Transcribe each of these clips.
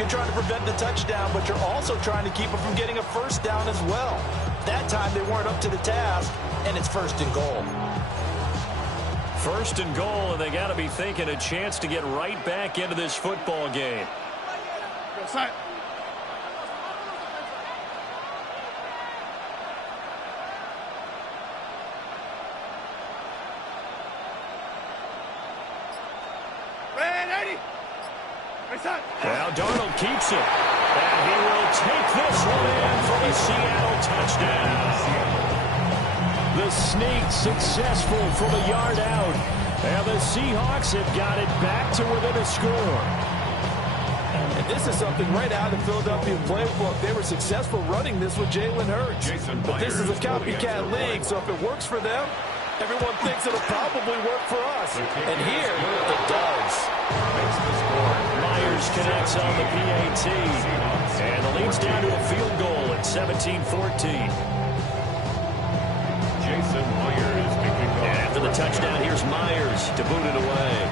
You're trying to prevent the touchdown, but you're also trying to keep them from getting a first down as well. That time they weren't up to the task, and it's 1st and goal. 1st and goal, and they got to be thinking a chance to get right back into this football game. Now Darnold keeps it, and he will take this one in for a Seattle touchdown. The sneak successful from a yard out, and the Seahawks have got it back to within a score. And this is something right out of the Philadelphia playbook. They were successful running this with Jalen Hurts. But this is a copycat league, so if it works for them, everyone thinks it'll probably work for us. And here, it does. Myers connects on the PAT. And the lead's down to a field goal at 17-14. Jason Myers picking up. And after the touchdown, here's Myers to boot it away.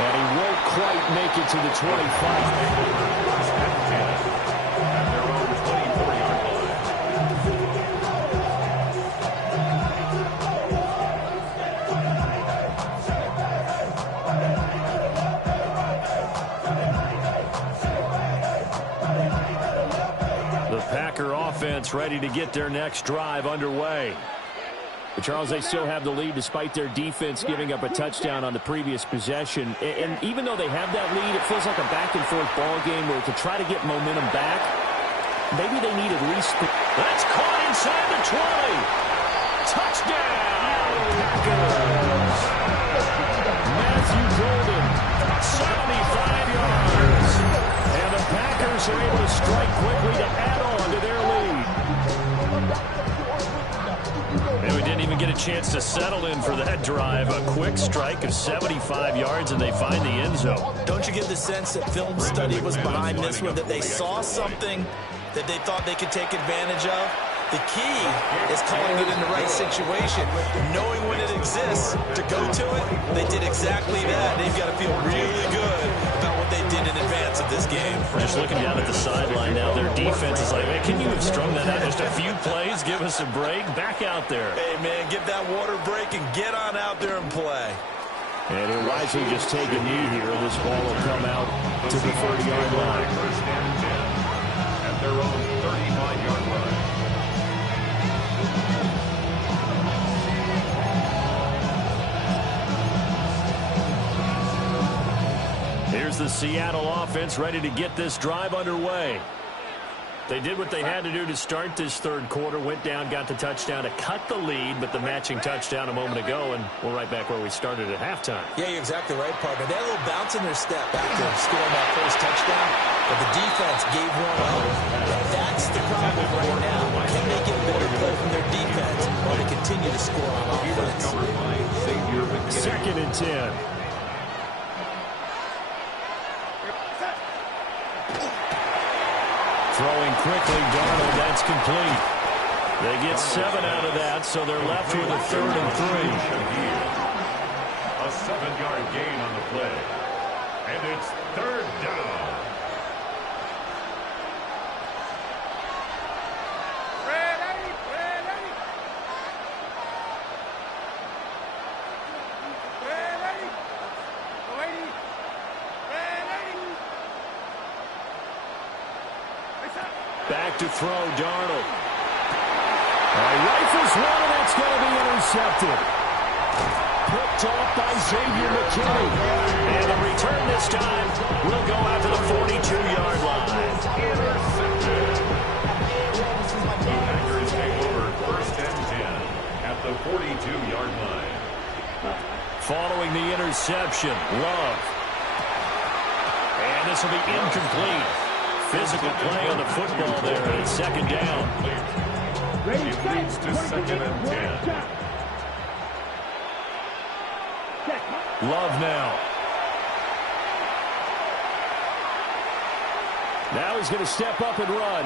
And he won't quite make it to the 25. Ready to get their next drive underway. But Charles, they still have the lead despite their defense giving up a touchdown on the previous possession. And even though they have that lead, it feels like a back-and-forth ball game where to try to get momentum back, maybe they need at least... That's caught inside the 20. Touchdown! Packers! Matthew Golden, 75 yards. And the Packers are able to strike quickly to add on to their lead. And we didn't even get a chance to settle in for that drive. A quick strike of 75 yards, and they find the end zone. Don't you get the sense that film study was behind this one, that they saw something that they thought they could take advantage of? The key is calling it in the right situation, knowing when it exists to go to it. They did exactly that. They've got to feel really good about what they did in advance of this game. Just looking down at the sideline now, their defense is like, man, can you have strung that out just a few plays? Give us a break. Back out there. Hey, man, get that water break and get on out there and play. And he'll wisely just take a knee here. This ball will come out to the 30-yard line. First and 10 at their own 35-yard line. Here's the Seattle offense ready to get this drive underway. They did what they had to do to start this third quarter, went down, got the touchdown to cut the lead, but the matching touchdown a moment ago, and we're right back where we started at halftime. Yeah, you're exactly right, partner. They had a little bounce in their step after scoring that first touchdown, but the defense gave one up. That's the problem right now. Can they get better play from their defense while they continue to score on offense? 2nd and 10. Throwing quickly, Darnold, that's complete. They get 7 out of that, so they're left with a 3rd and 3. A 7-yard gain on the play. And it's 3rd down. Back to throw, Darnold. Rifles one, and that's going to be intercepted. Picked off by Xavier McKinney. And the return this time will go out to the 42-yard line. The Packers take over 1st and 10 at the 42-yard line. Following the interception, Love. And this will be incomplete. Physical play on the football there, and it's 2nd down. It leads to 2nd and 10. Love now. Now he's going to step up and run.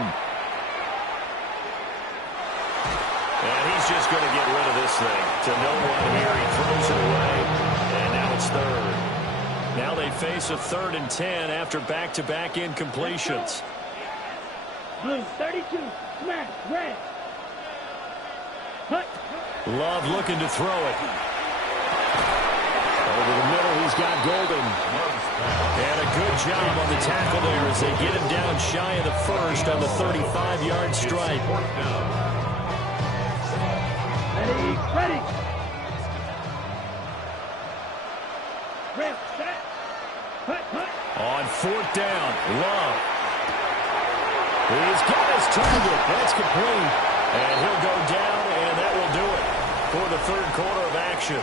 And he's He's just going to get rid of this thing. To no one here, he throws it away. And now it's third. Now they face a 3rd and 10 after back-to-back incompletions. Blue 32, smash, red. Hut. Love looking to throw it. Over the middle, he's got Golden. And a good job on the tackle there as they get him down shy of the first on the 35-yard stripe. Ready, ready. Red, set. Hut, hut. On 4th down, Love. He's got his target. That's complete. And he'll go down, and that will do it for the 3rd quarter of action.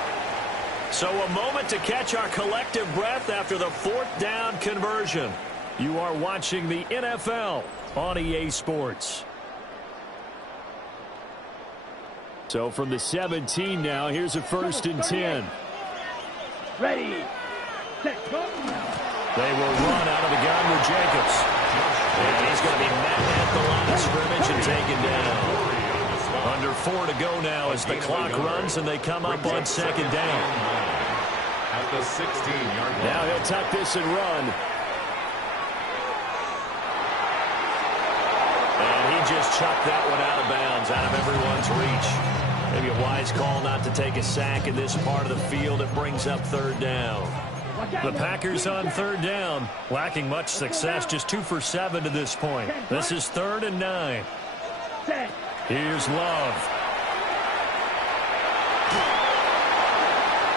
So a moment to catch our collective breath after the 4th down conversion. You are watching the NFL on EA Sports. So from the 17 now, here's a 1st and 10. Ready, set, go. They will run out of the gun with Jacobs. And he's going to be met at the line of scrimmage and taken down. Under 4 to go now as the clock runs and they come up on 2nd down. At the 16-yard line. Now he'll tuck this and run. And he just chucked that one out of bounds, out of everyone's reach. Maybe a wise call not to take a sack in this part of the field. It brings up 3rd down. The Packers on 3rd down, lacking much success, just 2 for 7 to this point. This is 3rd and 9. Here's Love.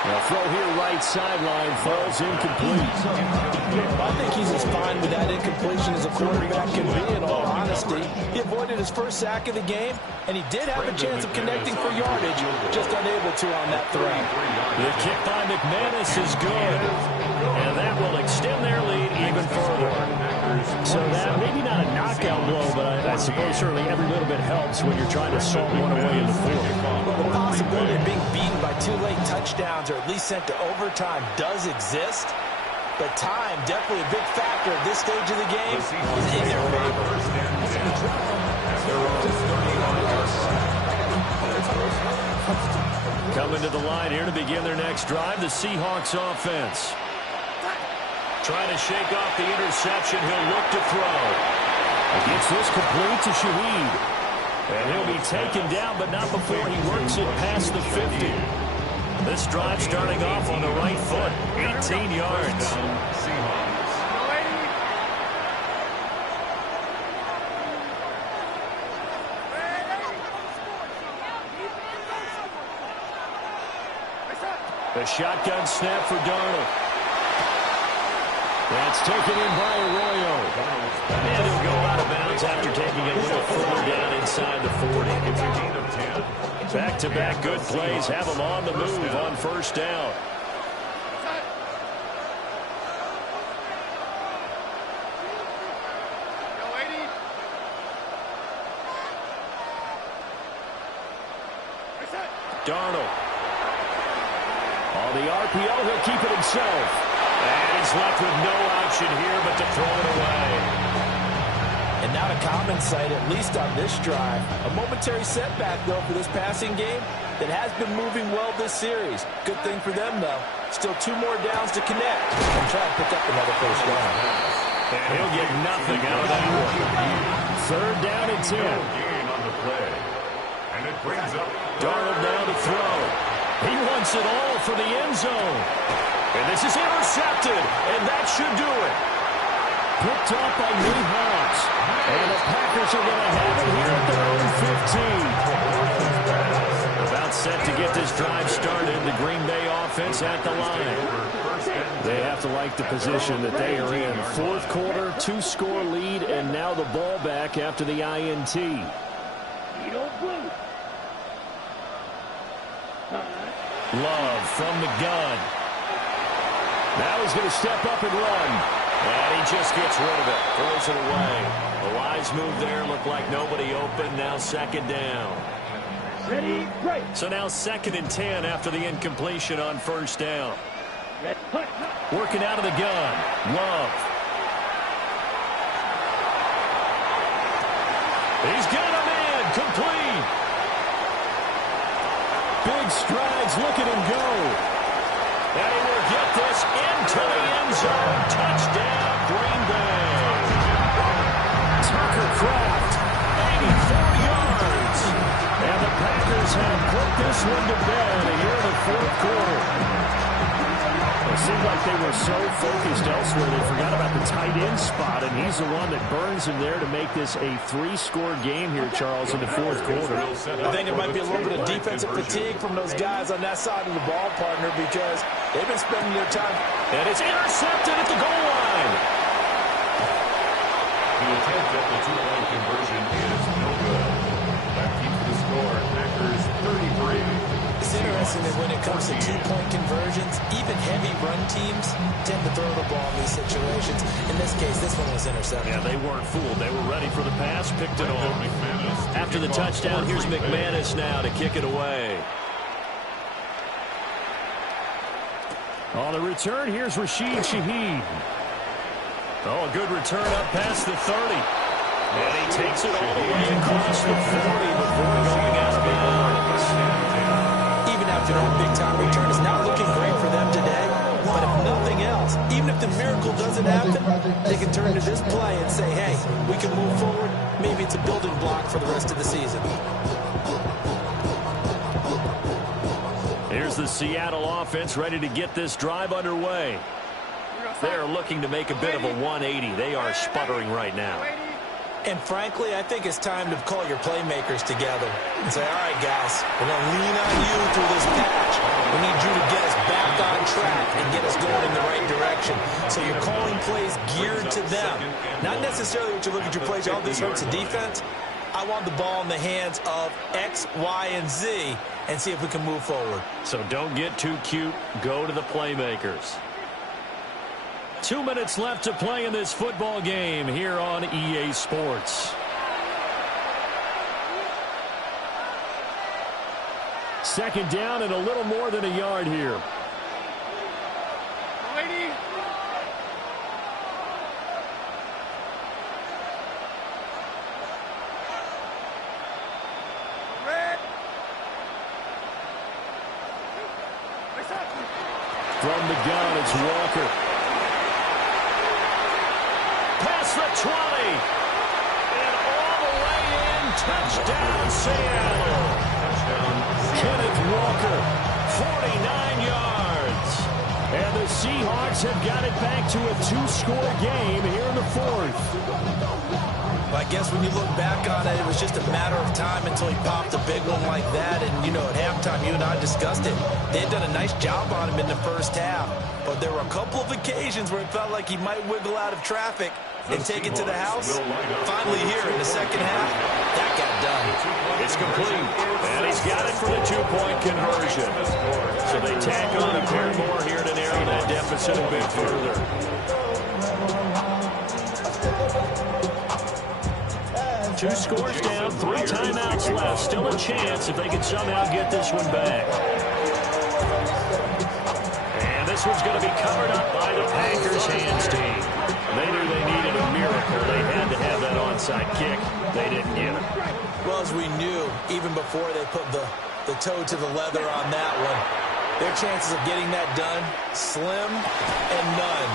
The throw here right sideline falls incomplete. I think he's as fine with that incompletion as a quarterback can be, in all honesty. He avoided his first sack of the game, and he did have a chance of connecting for yardage, just unable to on that throw. The kick by McManus is good, and that will extend their lead even further. So that maybe not a knockout blow, but I suppose certainly every little bit helps when you're trying to salt one away in the 4th. Well, the possibility of being beaten by 2 late touchdowns or at least sent to overtime does exist, but time, definitely a big factor at this stage of the game, is in their favor. Coming to the line here to begin their next drive, the Seahawks offense. Trying to shake off the interception. He'll look to throw. Gets this complete to Shaheed. And he'll be taken down, but not before he works it past the 50. This drive starting off on the right foot. 18 yards. The shotgun snap for Darnold. That's taken in by Arroyo. And he'll go out of bounds after taking it a little further down inside the 40. Back-to-back good plays have them on the move on 1st down. Darnold. On the RPO, he'll keep it himself. And he's left with no option here but to throw it away. And not a common sight, at least on this drive. A momentary setback, though, for this passing game that has been moving well this series. Good thing for them, though. Still 2 more downs to connect and try to pick up another 1st down. And he'll get nothing out of that one. 3rd down and 10. Gain on the play. And it brings up Darnold down to throw. He wants it all for the end zone. And this is intercepted, and that should do it. Picked up by Nate Hobbs. And the Packers are going to have it here at their own 15. About set to get this drive started, the Green Bay offense at the line. They have to like the position that they are in. 4th quarter, 2-score lead, and now the ball back after the INT. Love from the gun. Now he's going to step up and run. And he just gets rid of it. Throws it away. A wise move there. Looked like nobody open. Now 2nd down. Ready, break. So now 2nd and 10 after the incompletion on 1st down. Working out of the gun. Love. He's got a man. Complete. strides. Look at him go. And he will get this into the end zone. Touchdown, Green Bay. Tucker Kraft, 84 yards. And the Packers have put this one to bed here in the fourth quarter. It seemed like they were so focused elsewhere they forgot about the tight end spot, and he's the one that burns him there to make this a 3-score game here, Charles, in the fourth quarter. I think it might be a little bit of defensive fatigue from those guys on that side of the ball, partner, because they've been spending their time. And it's intercepted at the goal line. The attempt at the two-point conversion is no good. That keeps the score. Packers 33. It's interesting that when it comes to two-point conversions, even heavy run teams tend to throw the ball in these situations. In this case, this one was intercepted. Yeah, they weren't fooled. They were ready for the pass, picked it off. After the touchdown, here's McManus now to kick it away. On the return, here's Rashid Shaheed. Oh, a good return up past the 30. And he takes it all the way across the 40 before going out of bounds. Even after that big-time return, it's not looking great for them today. But if nothing else, even if the miracle doesn't happen, they can turn to this play and say, hey, we can move forward. Maybe it's a building block for the rest of the season. Here's the Seattle offense ready to get this drive underway. They're looking to make a bit of a 180. They are sputtering right now. And frankly, I think it's time to call your playmakers together and say, all right, guys, we're going to lean on you through this patch. We need you to get us back on track and get us going in the right direction. So you're calling plays geared to them. Not necessarily what you look at your plays, oh, this hurts the defense. I want the ball in the hands of X, Y, and Z and see if we can move forward. So don't get too cute. Go to the playmakers. 2 minutes left to play in this football game here on EA Sports. Second down and a little more than a yard here. Ready? Red. From the gun, it's Walker. Past the 20. And all the way in. Touchdown, Seattle. Kenneth Walker, 49 yards. And the Seahawks have got it back to a 2-score game here in the fourth. I guess when you look back on it, it was just a matter of time until he popped a big one like that. And, you know, at halftime, you and I discussed it. They had done a nice job on him in the first half. But there were a couple of occasions where it felt like he might wiggle out of traffic and take it to the house. Finally here in the second half, that got done. It's complete. And he's got it for the 2-point conversion. So they tack on a pair more here to narrow that deficit a bit further. 2 scores down, 3 timeouts left. Still a chance if they can somehow get this one back. And this one's going to be covered up by the Packers hands team. They knew they needed a miracle. They had to have that onside kick. They didn't get it. Well, as we knew, even before they put the toe to the leather on that one, their chances of getting that done, slim and none.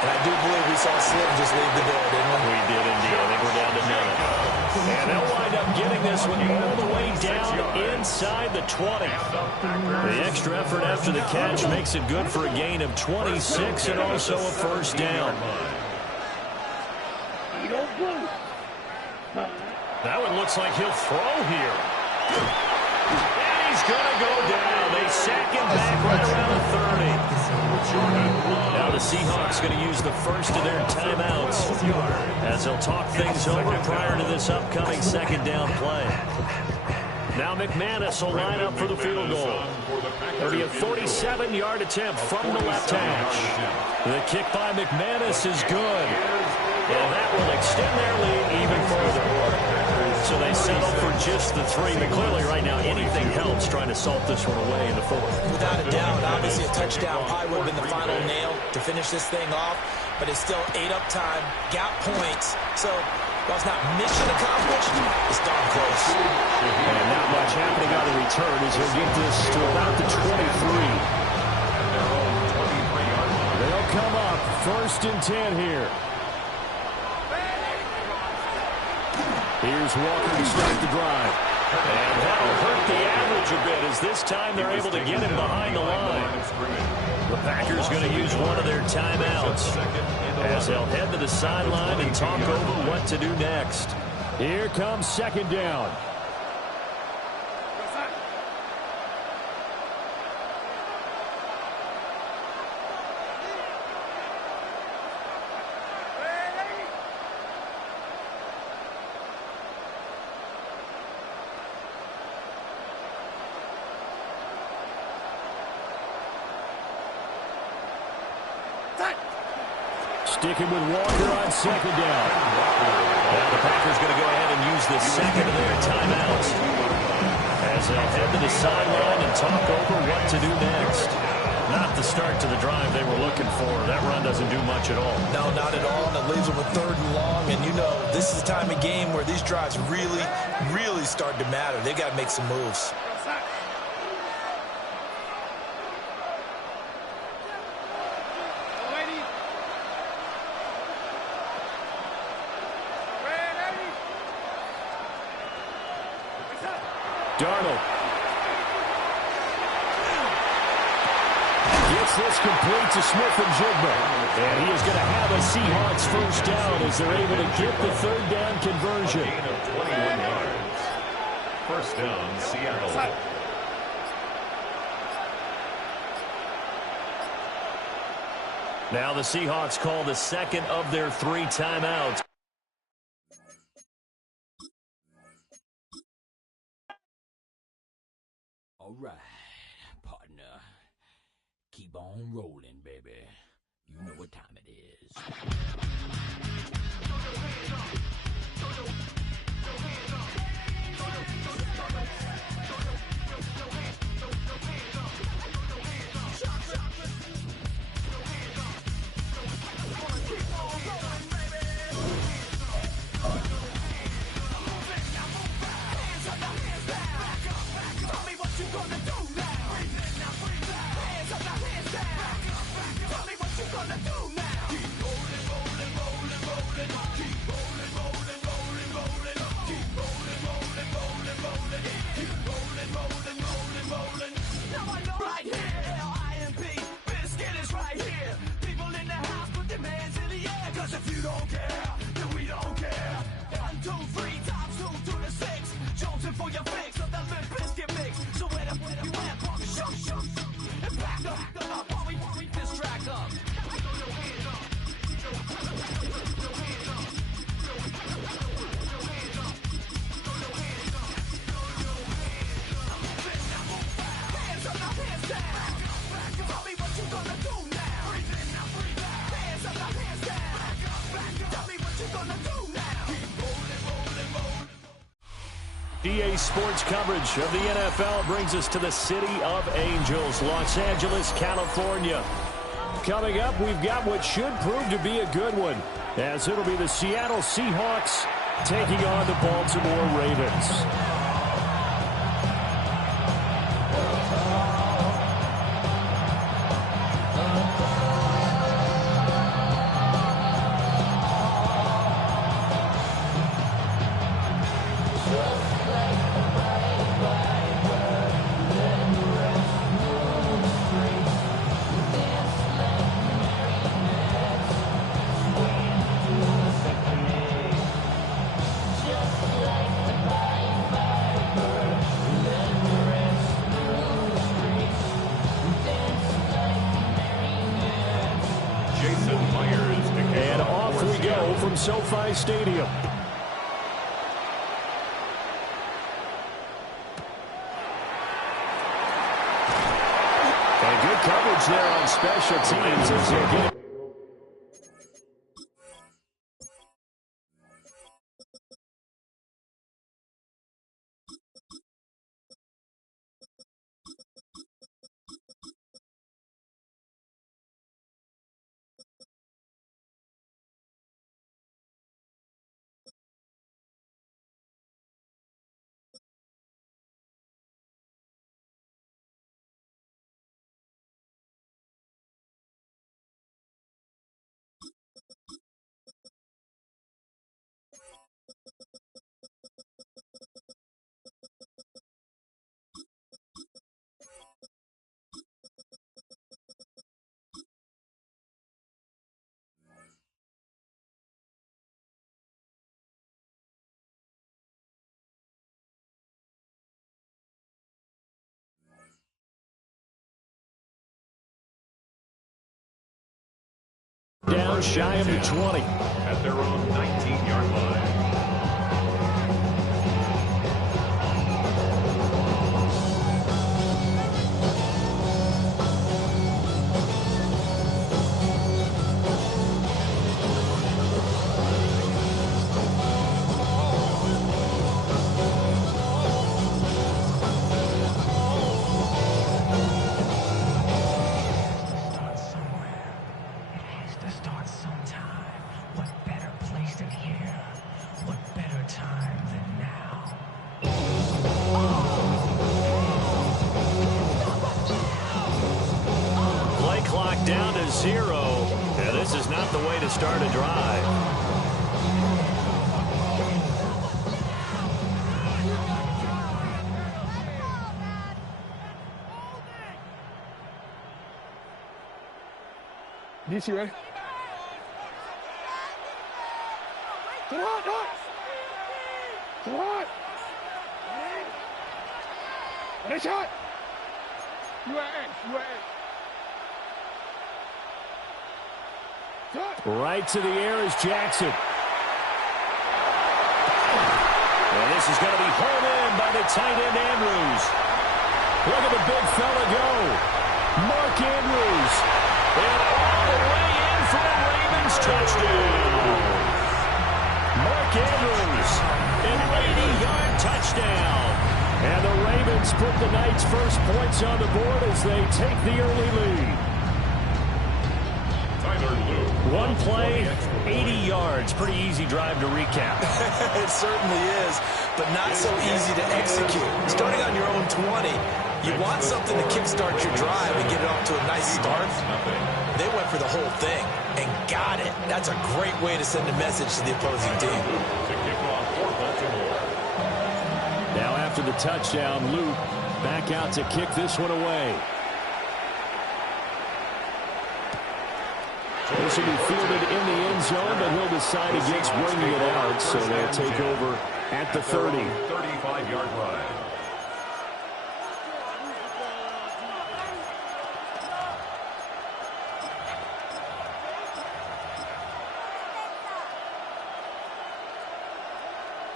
And I do believe we saw Slim just leave the door, didn't we? We did indeed. I think we're down to none. And they'll wind up getting this one all the way down inside the 20. The extra effort after the catch makes it good for a gain of 26 and also a first down. That one looks like he'll throw here. And he's going to go down. They sack him back right around the 30. Now the Seahawks going to use the first of their timeouts as they'll talk things over prior to this upcoming second down play. Now McManus will line up for the field goal. It'll be a 47-yard attempt from the left hash. The kick by McManus is good. And that will extend their lead even further. So they settle for just the 3. But clearly right now anything helps trying to salt this one away in the fourth. Without a doubt, obviously a touchdown probably would have been the final nail to finish this thing off. But it's still 8 up time, got points. So While it's not mission accomplished, it's darn close. And not much happening on the return as he'll get this to about the 23. They'll come up 1st and 10 here. Here's Walker to start the drive. And that'll hurt the average a bit as this time they're able to get him behind the line. The Packers going to use one of their timeouts as they'll head to the sideline and talk over what to do next. Here comes 2nd down. Sticking with Walker on 2nd down. Now the Packers going to go ahead and use the 2nd of their timeouts as they'll head to the sideline and talk over what to do next. Not the start to the drive they were looking for. That run doesn't do much at all. No, not at all, and it leaves them with 3rd and long. And you know, this is the time of game where these drives really, really start to matter. They've got to make some moves. Darnold gets this complete to Smith-Njigba. And he is going to have a Seahawks 1st down as they're able to get the 3rd down conversion. Gain of 21 yards. 1st down, Seattle. Now the Seahawks call the 2nd of their 3 timeouts. All right, partner. Keep on rolling, baby. You know what time it is. EA Sports coverage of the NFL brings us to the City of Angels, Los Angeles, California. Coming up, we've got what should prove to be a good one, as it'll be the Seattle Seahawks taking on the Baltimore Ravens. And off we go from SoFi Stadium. And good coverage there on special teams as they get it. just shy of the 20. At their own 19-yard line. Down to 0. Yeah, this is not the way to start a drive. DC, ready? Come on, come on! Come on! Ready, shot! Right to the air is Jackson. And this is going to be hauled in by the tight end Andrews. Look at the big fella go. Mark Andrews. And all the way in for a Ravens touchdown. Mark Andrews, an 80-yard touchdown. And the Ravens put the Knights' first points on the board as they take the early lead. One play, 80 yards. Pretty easy drive to recap. It certainly is, but not so easy to execute. Starting on your own 20, you want something to kickstart your drive and get it off to a nice start. They went for the whole thing and got it. That's a great way to send a message to the opposing team. Now after the touchdown, Luke back out to kick this one away. This will be fielded in the end zone, but he'll decide against bringing it out, so they'll take over at the 30. 35-yard line.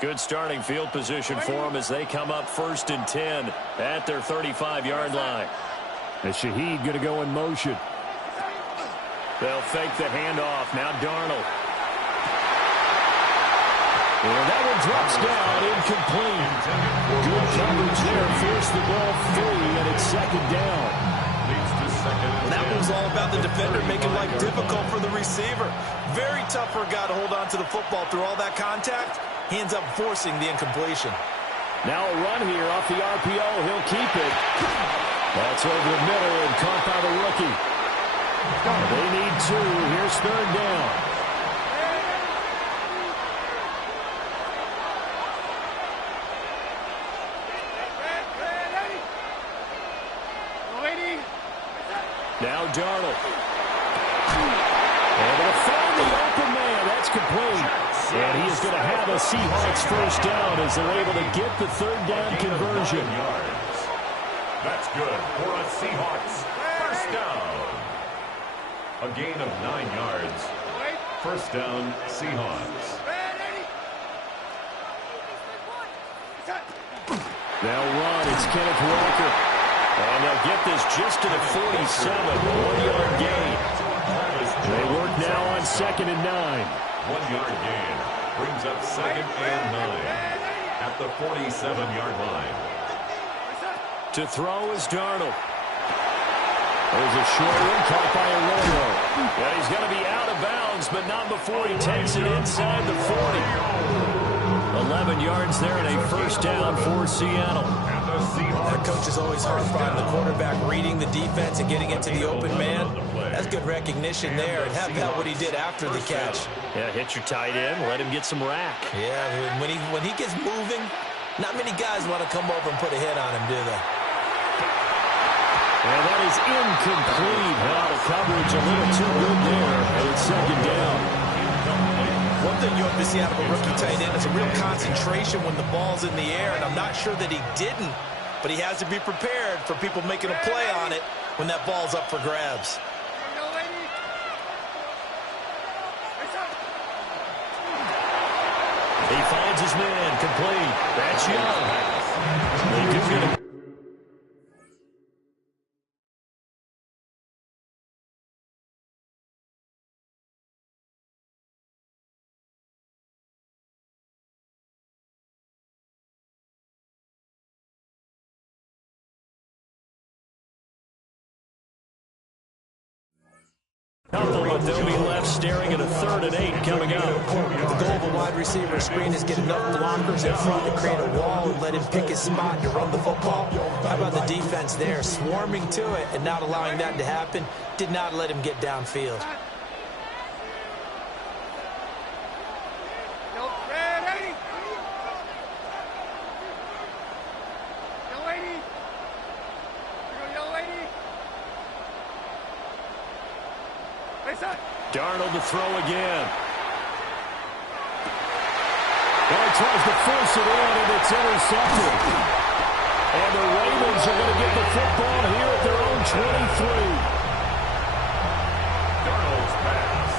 Good starting field position for them as they come up 1st and 10 at their 35-yard line. And Shaheed going to go in motion. They'll fake the handoff. Now Darnold. And that one drops down, incomplete. Good coverage there. Force the ball free, and it's 2nd down. That was all about the defender making life difficult for the receiver. Very tough for a guy to hold on to the football through all that contact. He ends up forcing the incompletion. Now a run here off the RPO. He'll keep it. That's over the middle and caught by the rookie. They need 2. Here's 3rd down. Now Darnold. And they'll find the open man. That's complete. And he is going to have a Seahawks first down as they're able to get the 3rd down conversion. That's good for a Seahawks first down. A gain of 9 yards. First down, Seahawks. They'll run. It's Kenneth Walker. And they'll get this just to the 47. 1-yard gain. They work now on 2nd and 9. 1-yard gain. Brings up 2nd and 9. At the 47-yard line. To throw is Darnold. There's a short one caught by Arroyo. Yeah, he's going to be out of bounds, but not before he takes it inside the 40. 11 yards there and a first down for Seattle. That coach is always harped on the quarterback reading the defense and getting into the open man. That's good recognition there. And how about what he did after the catch? Yeah, hit your tight end, let him get some rack. Yeah, when he gets moving, not many guys want to come over and put a hit on him, do they? And that is incomplete. Now the coverage a little too good there, and it's 2nd down. One thing you have to see out of a rookie tight end is a real concentration when the ball's in the air, and I'm not sure that he didn't, but he has to be prepared for people making a play on it when that ball's up for grabs. He finds his man, complete. That's Young. They do get a couple, but they'll be left staring at a 3rd and 8 coming up. The goal of a wide receiver screen is get enough blockers in front to create a wall and let him pick his spot to run the football. How about the defense there, swarming to it and not allowing that to happen? Did not let him get downfield. Darnold to throw again. Well, he tries to force it in, and it's intercepted. And the Ravens are going to get the football here at their own 23. Darnold's pass.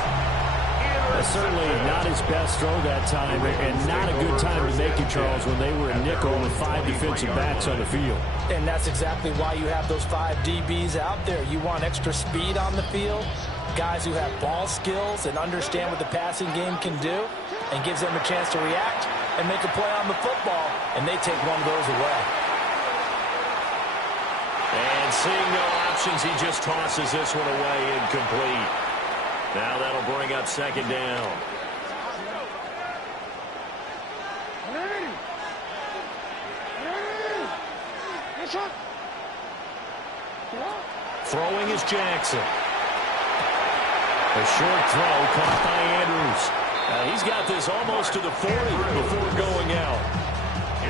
That's certainly not his best throw that time, and not a good time to make it, Charles, when they were a nickel with 5 defensive backs on the field. And that's exactly why you have those 5 DBs out there. You want extra speed on the field, guys who have ball skills and understand what the passing game can do, and gives them a chance to react and make a play on the football, and they take one of those away. And seeing no options, he just tosses this one away, incomplete. Now that'll bring up 2nd down. Throwing is Jackson. A short throw caught by Andrews. He's got this almost to the 40 before going out.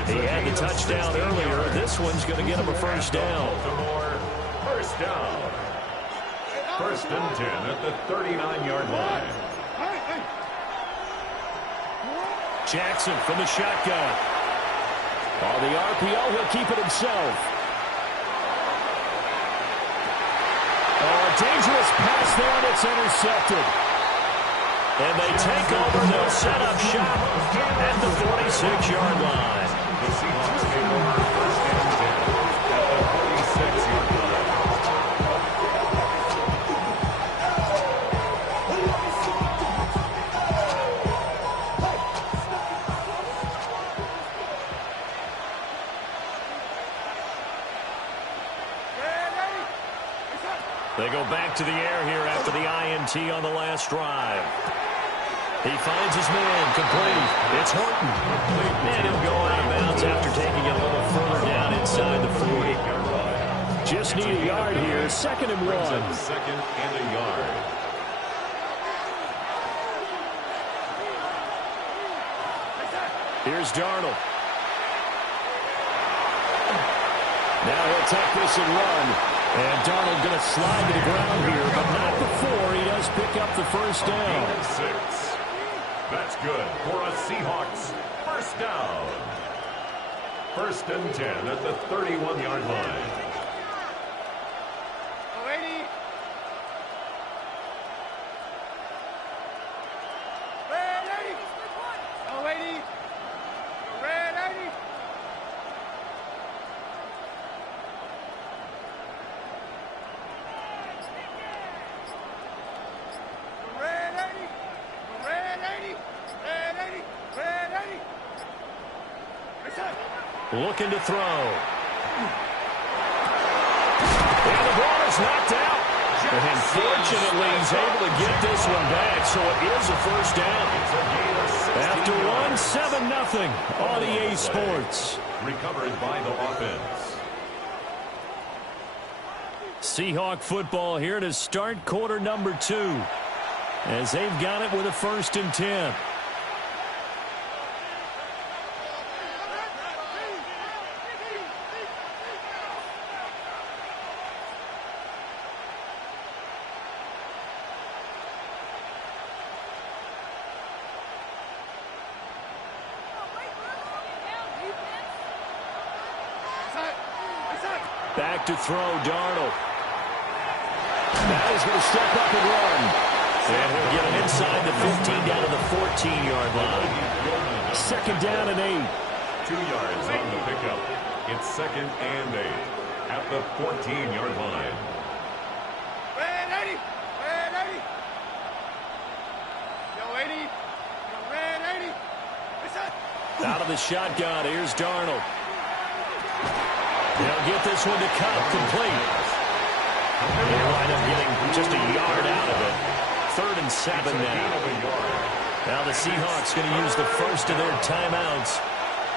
He had the touchdown earlier. This one's going to get him a 1st down. First down. 1st and 10 at the 39-yard line. Jackson from the shotgun. On the RPO, he'll keep it himself. Oh, a dangerous pass there, and it's intercepted. And they take over. They'll set up shop at the 46-yard line. The Seahawks take over 1st and 10 at the 46-yard line. They go back to the air here after the INT on the last drive. He finds his man, complete. It's Horton. And he'll go out of bounds after taking it a little further down inside the 40. Just need a yard here, 2nd and 1. 2nd and a yard. Here's Darnold. Now he'll take this and run. And Darnold going to slide to the ground here, but not before he does pick up the 1st down. 6. That's good for a Seahawks 1st down. 1st and 10 at the 31-yard line. Looking to throw. And the ball is knocked out. And fortunately, he's able to get this one back, so it is a 1st down. After one, 7-0 on EA Sports. Recovered by the offense. Seahawk football here to start quarter number 2, as they've got it with a 1st and 10. Back to throw, Darnold. Now he's going to step up and run. And we'll get him inside the 15 down to the 14-yard line. Second down and 8. 2 yards on the pickup. It's second and 8 at the 14-yard line. Ready. Ready. Yo, 80. Yo, ready. Listen. Out of the shotgun, here's Darnold. They'll get this one to Kupp, complete. They wind up getting just a yard out of it. 3rd and 7 now. Now the Seahawks going to use the first of their timeouts.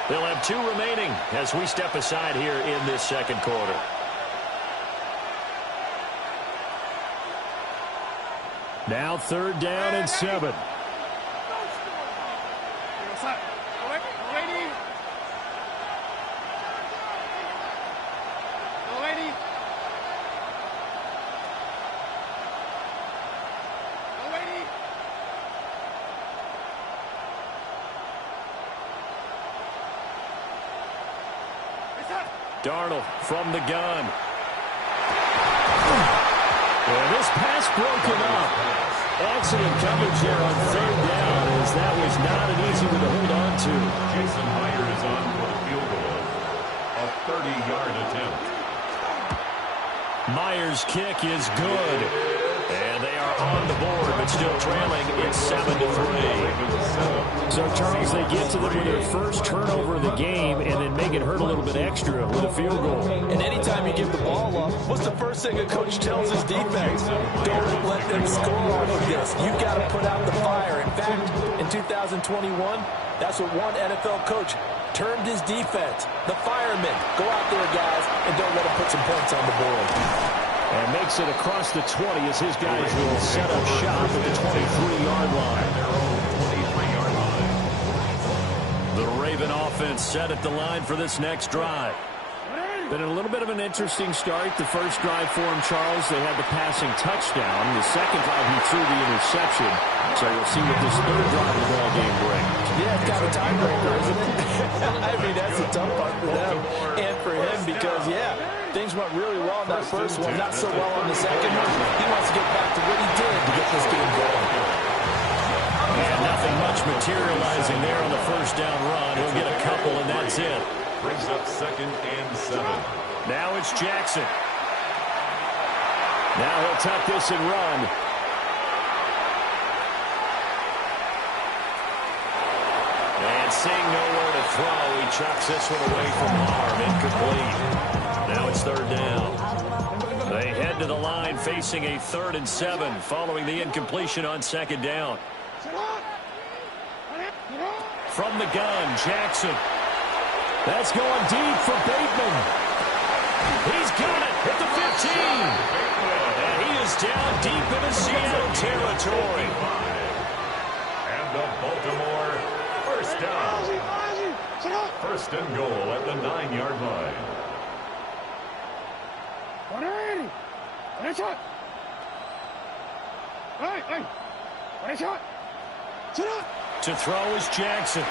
They'll have 2 remaining as we step aside here in this second quarter. Now 3rd down and 7. Darnold from the gun. And this pass broken up. Excellent coverage here on 3rd down, as that was not an easy one to hold on to. Jason Myers on for the field goal. A 30-yard attempt. Myers' kick is good. And they are on the board, but still trailing. It's 7-3. So, Charles, they get to them with their first turnover of the game and then make it hurt a little bit extra with a field goal. And anytime you give the ball up, what's the first thing a coach tells his defense? Don't let them score off of this. You've got to put out the fire. In fact, in 2021, that's what one NFL coach termed his defense. The firemen. Go out there, guys, and don't let them put some points on the board. And makes it across the 20 as his guys will set up shop at the 23-yard line. The Raven offense set at the line for this next drive. Been a little bit of an interesting start. The first drive for him, Charles, they had the passing touchdown. The second drive, he threw the interception. So we'll see what this third drive of the ball game brings. Yeah, it's kind of a tiebreaker, isn't it? I mean, that's the tough part for them and for him because, yeah, things went really well in that first one, not so well on the second one. He wants to get back to what he did to get this game going. And nothing much materializing there on the first down run. He'll get a couple, and that's it. Brings up second and 7. Now it's Jackson. Now he'll tuck this and run. And seeing nowhere to throw, he chucks this one away from harm. Incomplete. Now it's 3rd down. They head to the line facing a 3rd and 7 following the incompletion on 2nd down. From the gun, Jackson. That's going deep for Bateman. He's got it at the 15. And he is down deep into Seattle territory. And the Baltimore first down. 1st and goal at the 9-yard line. To throw is Jackson.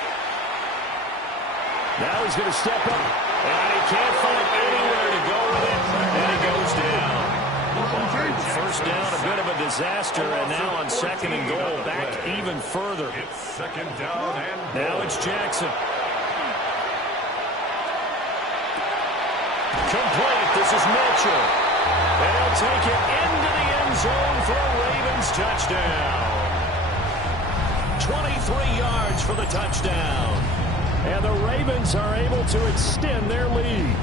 Now he's going to step up. And he can't find anywhere to go with it. And he goes down. First down, a bit of a disaster. And now on 2nd and goal, back even further. It's 2nd down and now it's Jackson. Complete. This is Mitchell. And he'll take it into the end zone for a Ravens touchdown. 23 yards for the touchdown. And the Ravens are able to extend their lead.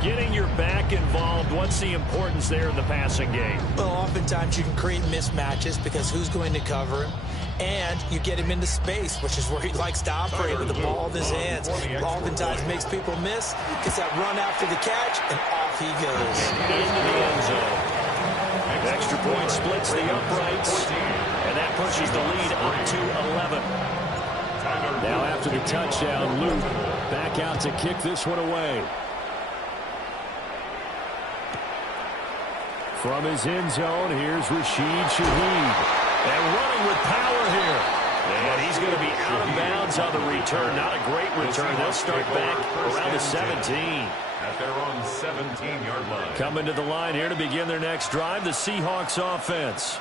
Getting your back involved, what's the importance there in the passing game? Well, oftentimes you can create mismatches because who's going to cover him? And you get him into space, which is where he likes to operate with the ball in his hands. Oftentimes makes people miss, gets that run after the catch, and off he goes. Into the end zone. Extra point splits the uprights, and that pushes the lead up to 11. Now after the touchdown, Luke back out to kick this one away. From his end zone, here's Rashid Shaheed. And running with power here. And he's going to be out of bounds on the return. Not a great return. They'll start back around the 17. At their own 17-yard line. Coming to the line here to begin their next drive, the Seahawks offense.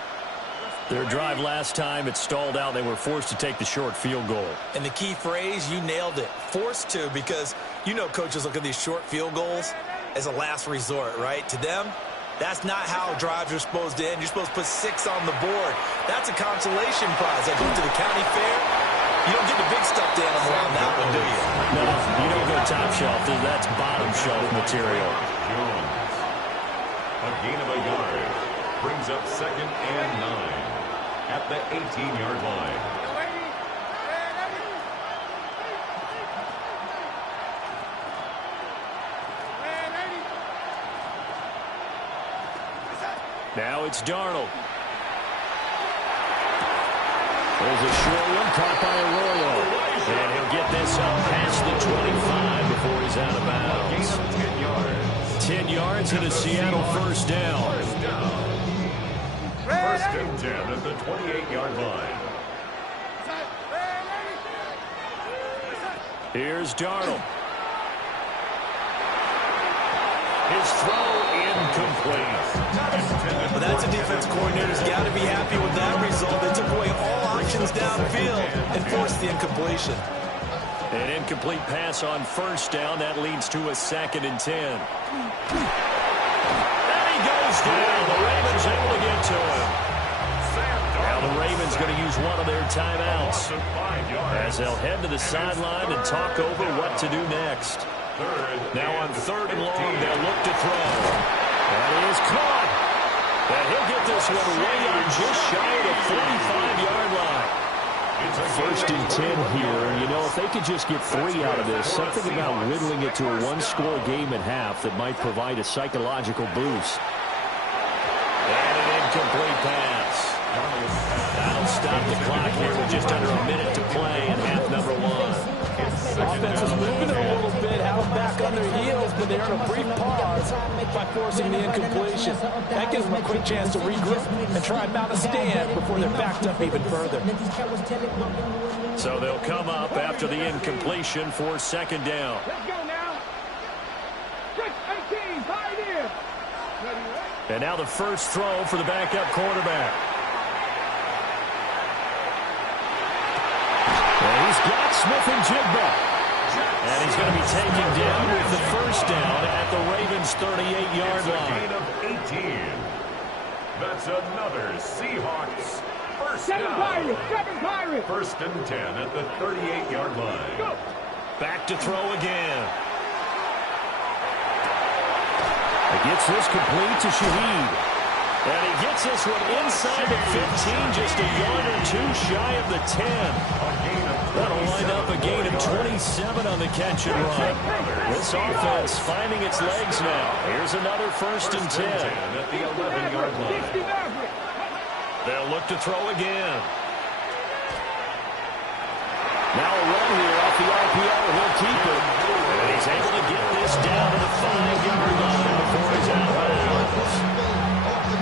Their drive last time, it stalled out. They were forced to take the short field goal. And the key phrase, you nailed it. Forced to, because you know coaches look at these short field goals as a last resort, right? To them, that's not how drives are supposed to end. You're supposed to put 6 on the board. That's a consolation prize. Like going to the county fair, you don't get the big stuffed animal on that one, do you? No, you don't go top shelf. That's bottom shelf material. Jones. A gain of a yard. Brings up 2nd and 9 at the 18-yard line. Now it's Darnold. There's a short one caught by Arroyo. And he'll get this up past the 25 before he's out of bounds. 10 yards and a Seattle first down. First and 10 at the 28-yard line. Here's Darnold. His throw incomplete. Well, that's a defense coordinator's got to be happy with that result. They took away all options downfield and forced the incompletion. An incomplete pass on first down. That leads to a 2nd and 10. And he goes down. The Ravens able to get to him. Now the Ravens going to use one of their timeouts as they'll head to the sideline and talk over what to do next. Now on 3rd and long, they'll look to throw. And he is caught. And he'll get this one way out just shy of the 45-yard line. First and 10 here. And, you know, if they could just get 3 out of this, something about whittling it to a one-score game at half that might provide a psychological boost. And an incomplete pass. That'll stop the clock here with just under a minute to play in half number 1. Offense is moving a little bit, held back on their heels, but they're in a brief pause by forcing the incompletion. That gives them a quick chance to regroup and try and mount a stand before they're backed up even further. So they'll come up after the incompletion for 2nd down. Let's go now. 6-18, tied in. And now the first throw for the backup quarterback. And he's got Smith-Njigba. And he's going to be taken down with the first down at the Ravens' 38-yard line. Gain of 18. That's another Seahawks first down. Second pirate. First and 10 at the 38-yard line. Go. Back to throw again. He gets this complete to Shaheed. And he gets this one inside the 15, just a yard or 2 shy of the 10. That'll wind up a gain of 27 on the catch and run. This offense finding its legs now. Here's another first and 10. At the 11-yard line. They'll look to throw again. Now a run here off the RPO. He'll keep it. And he's able to get this down to the 5-yard line before he's out of bounds.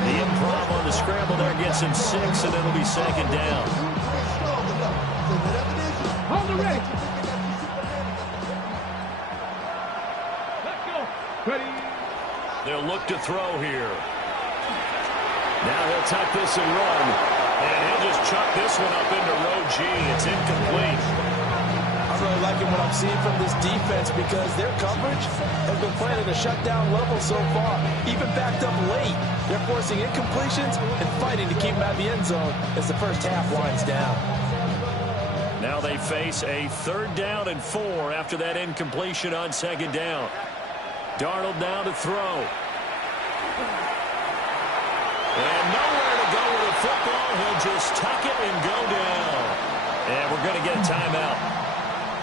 The improv on the scramble there gets him 6, and it'll be 2nd down. Hold the ready. Let's go. Ready. They'll look to throw here. Now he'll tuck this and run. And he'll just chuck this one up into row G. It's incomplete. I'm really liking what I'm seeing from this defense because their coverage has been playing at a shutdown level so far. Even backed up late, they're forcing incompletions and fighting to keep them out of the end zone as the first half winds down. Now they face a 3rd down and 4 after that incompletion on 2nd down. Darnold now to throw. And nowhere to go with the football. He'll just tuck it and go down. And we're going to get a timeout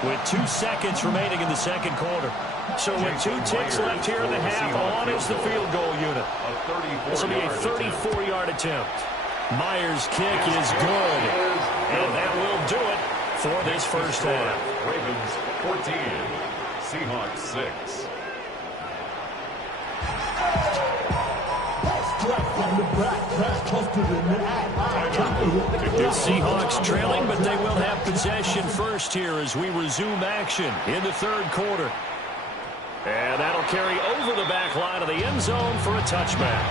with 2 seconds remaining in the 2nd quarter. So with 2 ticks left here in the half, on is the field goal unit. This will be a 34-yard attempt. Myers' kick is good. And that will do it for this first half. Ravens 14, Seahawks 6. The Seahawks trailing, but they will have possession first here as we resume action in the 3rd quarter. And that'll carry over the back line of the end zone for a touchback.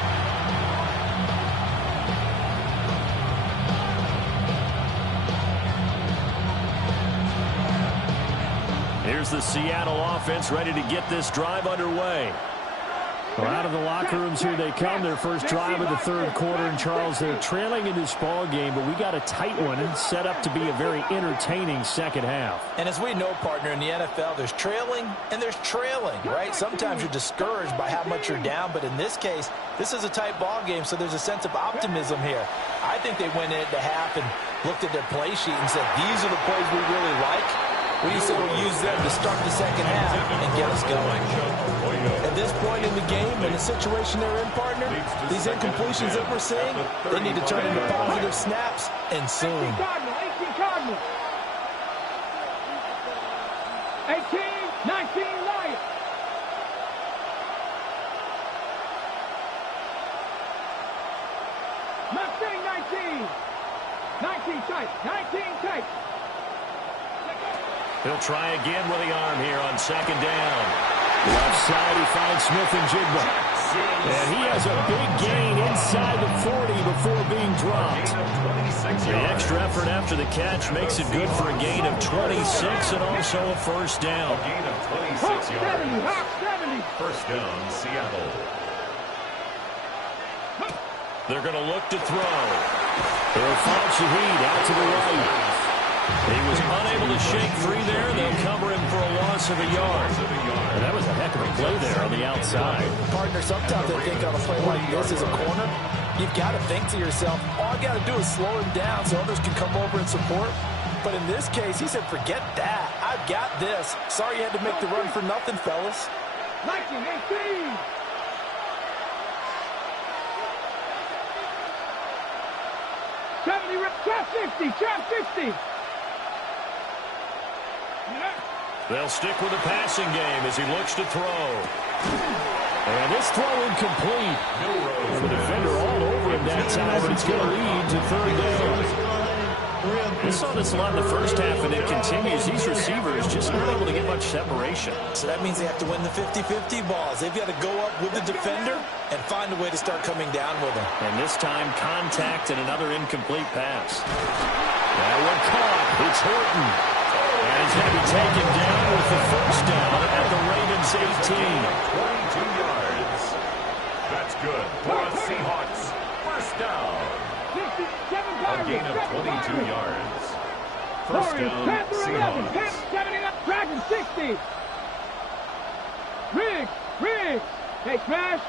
here's the Seattle offense ready to get this drive underway. Well, out of the locker rooms here they come. Their first drive of the third quarter. And, Charles, they're trailing in this ball game, but we got a tight one and set up to be a very entertaining second half. And as we know, partner, in the NFL, there's trailing and there's trailing, right? Sometimes you're discouraged by how much you're down, but in this case, this is a tight ball game, so there's a sense of optimism here. I think they went into half and looked at their play sheet and said, these are the plays we really like. What do you say we use them to start the second half and get us going? At this point in the game, in the situation they're in, partner, these incompletions that we're seeing, they need to turn into positive snaps, and soon. 18 Cardinal. 18, 19 Lions. Mustang 19. 19 tight. 19 tight. He'll try again with the arm here on second down. Left side, he finds Smith-Njigba. And he has a big gain inside the 40 before being dropped. The extra effort after the catch makes it good for a gain of 26 and also a first down. A gain of 26 yards. First down, Seattle. They're going to look to throw. They'll find Shaheed out to the right. He was unable to shake free there. They'll cover him for a loss of a yard. And that was a heck of a play there on the outside. Partner, sometimes I think on a play like this as a corner, you've got to think to yourself, all I got to do is slow him down so others can come over and support. But in this case, he said, forget that. I've got this. Sorry you had to make the run for nothing, fellas. 19-18. Trap 60. They'll stick with the passing game as he looks to throw. And this throw incomplete. The defender all over him that time, but it's going to lead to third down. We saw this a lot in the first half, and it continues. These receivers just not able to get much separation. So that means they have to win the 50-50 balls. They've got to go up with the defender and find a way to start coming down with him. And this time, contact and another incomplete pass. That one caught. It's Horton. And he's going to be taken down with the first down at the Ravens 18. 22 yards. That's good for the Seahawks. First down. A gain of 22 yards. First down, Seahawks. Dragon 60. Riggs. Hey, smash.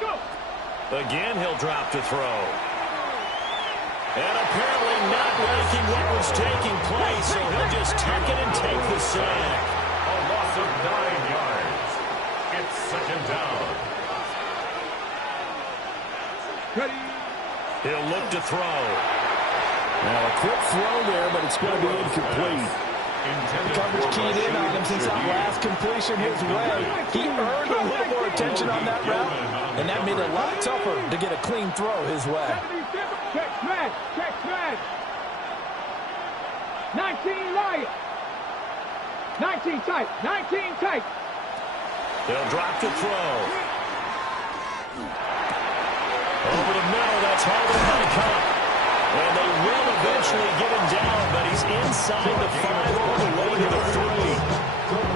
Go. Again, he'll drop to throw. And apparently not liking what was taking place, so he'll just tuck it and take the sack. A loss of 9 yards. It's second down. Ready. He'll look to throw. Now a quick throw there, but it's going to be incomplete. Coverage keyed in on him since that last completion his way. He earned a little more attention on that route, and that made it a lot tougher to get a clean throw his way. Check smash. 19 Lions. 19 tight. They'll drop to throw. Over the middle, that's holding by Cup. And they will eventually get him down, but he's inside the 5 all the way to the 3.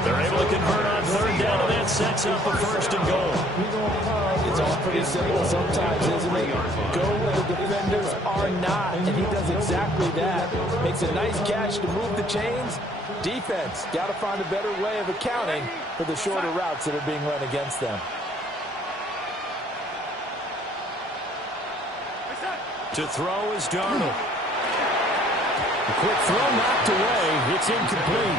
They're able to convert on third down, and that sets up a first and goal. It's all pretty simple sometimes, isn't it? Go where the defenders are not, and he does exactly that. Makes a nice catch to move the chains. Defense, got to find a better way of accounting for the shorter routes that are being run against them. To throw is Darnold. A quick throw knocked away. It's incomplete.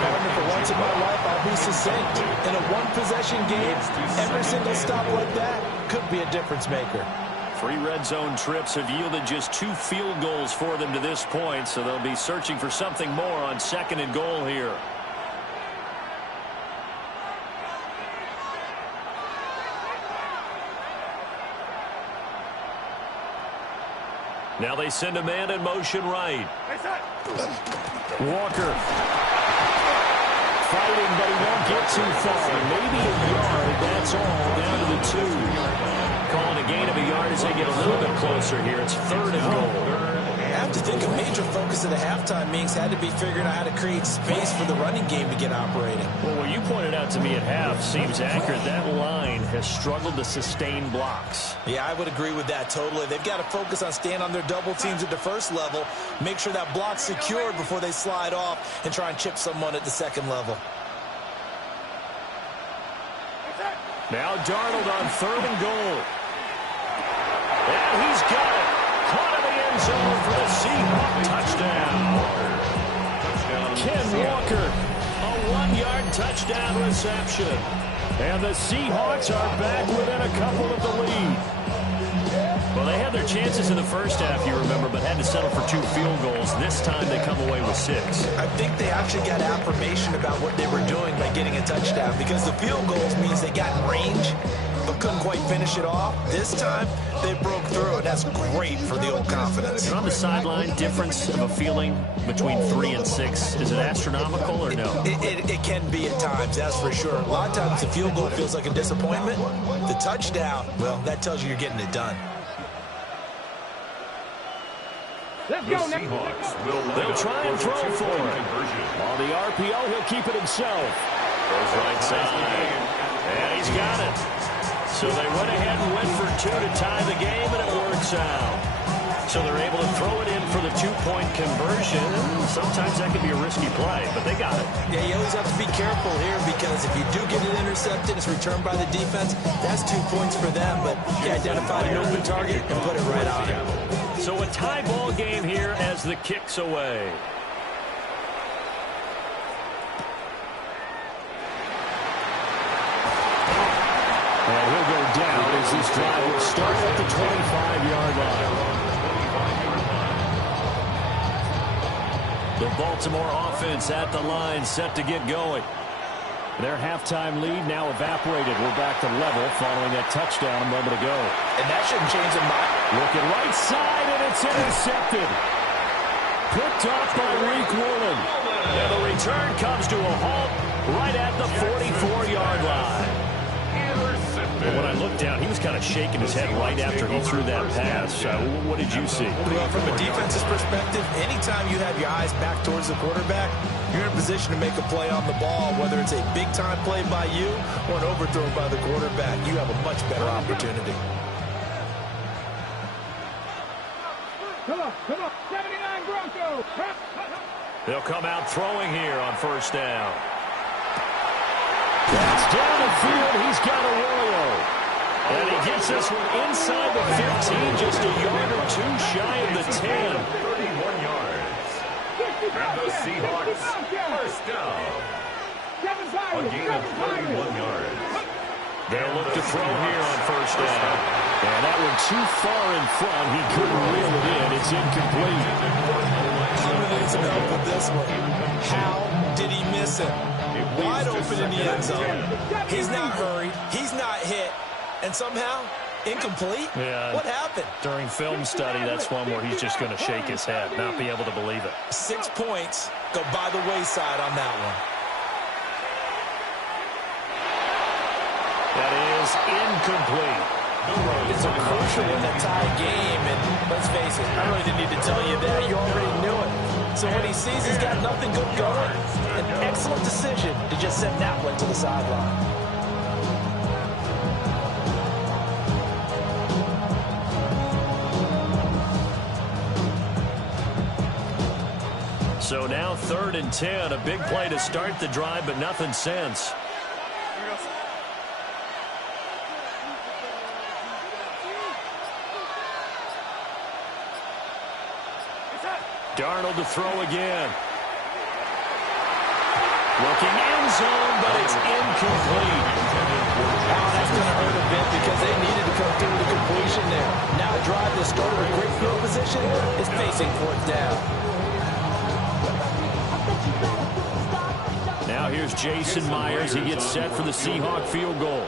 Partner, for once in my life, I'll be succinct. In a one-possession game, every single stop like that could be a difference maker. 3 red zone trips have yielded just 2 field goals for them to this point, so they'll be searching for something more on second and goal here. Now they send a man in motion right. Walker. Fighting, but he won't get too far. Maybe a yard, that's all, down to the 2. Calling a gain of a yard as they get a little bit closer here. It's third and goal. have to think a major focus of the halftime meetings had to be figuring out how to create space for the running game to get operating. Well, what you pointed out to me at half seems accurate. That line has struggled to sustain blocks. Yeah, I would agree with that totally. They've got to focus on staying on their double teams at the first level, make sure that block's secured before they slide off and try and chip someone at the second level. Now Darnold on 3rd and goal. And he's got it. Caught in the end zone for the Seahawk touchdown. Ken Walker, a 1-yard touchdown reception. And the Seahawks are back within a couple of the lead. Well, they had their chances in the first half, you remember, but had to settle for 2 field goals. This time they come away with 6. I think they actually got affirmation about what they were doing by getting a touchdown, because the field goals means they got range but couldn't quite finish it off. This time they broke through, and that's great for the old confidence. And on the sideline, difference of a feeling between 3 and 6, is it astronomical or no? It can be at times, that's for sure. A lot of times the field goal feels like a disappointment. The touchdown, well, that tells you you're getting it done. Let's The go, Seahawks will They'll try and throw for it. On the RPO, he'll keep it himself. Goes right side. And he's got it. So they went ahead and went for 2 to tie the game, and it works out. So they're able to throw it in for the 2-point conversion. Sometimes that can be a risky play, but they got it. Yeah, you always have to be careful here, because if you do get it intercepted, it's returned by the defense. That's 2 points for them, but he identified an open target and put it right on it. So a tie ball game here as the kick's away. And he'll go down as this drive will start at the 25-yard line. The Baltimore offense at the line, set to get going. Their halftime lead now evaporated. We're back to level following that touchdown a moment ago. And that shouldn't change their mind. Looking right side, and it's intercepted. Picked off by Reek Woolen. And the return comes to a halt right at the 44-yard line. And when I looked down, he was kind of shaking his head right after he threw that pass. What did you see? Well, from a defense's perspective, anytime you have your eyes back towards the quarterback, you're in a position to make a play on the ball, whether it's a big-time play by you or an overthrow by the quarterback. You have a much better opportunity. Come on. 79 Broncos. They'll come out throwing here on 1st down. That's down the field. He's got Arroyo. And he gets this one inside the 15, just a yard or 2 shy of the 10. 31 yards. And the Seahawks, 1st down. A gain of 31 yards. They'll look to throw here on 1st down. And that one too far in front. He couldn't reel it in. It's incomplete. I'm going to need some help with this one. How did he miss it? Wide open in the end zone. He's not hurried. He's not hit. And somehow, incomplete? Yeah. What happened? During film study, that's one where he's just going to shake his head, not be able to believe it. 6 points go by the wayside on that one. That is incomplete. It's a crucial in a tie game, and let's face it, I really didn't need to tell you that. You already knew it. So when he sees he's got nothing good going, an excellent decision to just send that one to the sideline. So now 3rd and 10, a big play to start the drive, but nothing since. Darnold to throw again. Looking end zone, but it's incomplete. Now that's going to hurt a bit because they needed to come through the completion there. Now a drive that started with great field position is facing 4th down. Now here's Jason Myers. He gets set for the Seahawk field goal.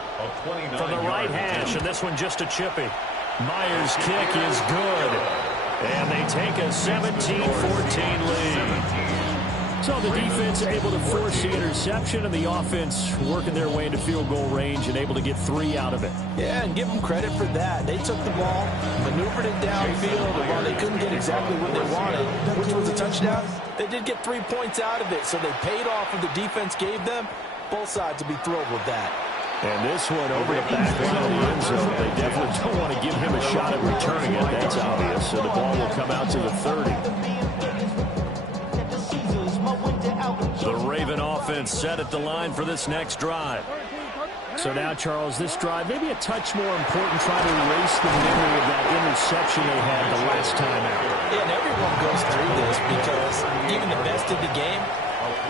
From the right hash, and this one just a chippy. Myers' kick is good. And they take a 17-14 lead. So the defense able to force the interception, and the offense working their way into field goal range and able to get 3 out of it. Yeah, and give them credit for that. They took the ball, maneuvered it downfield, and while they couldn't get exactly what they wanted, which was a touchdown, they did get 3 points out of it. So they paid off what the defense gave them. Both sides would be thrilled with that. And this one over the back line of the end zone. They definitely don't want to give him a shot at returning it. That's obvious. So the ball will come out to the 30. The Raven offense set at the line for this next drive. So now, Charles, this drive maybe a touch more important, trying to erase the memory of that interception they had the last time out. Yeah, and everyone goes through this because even the best of the game,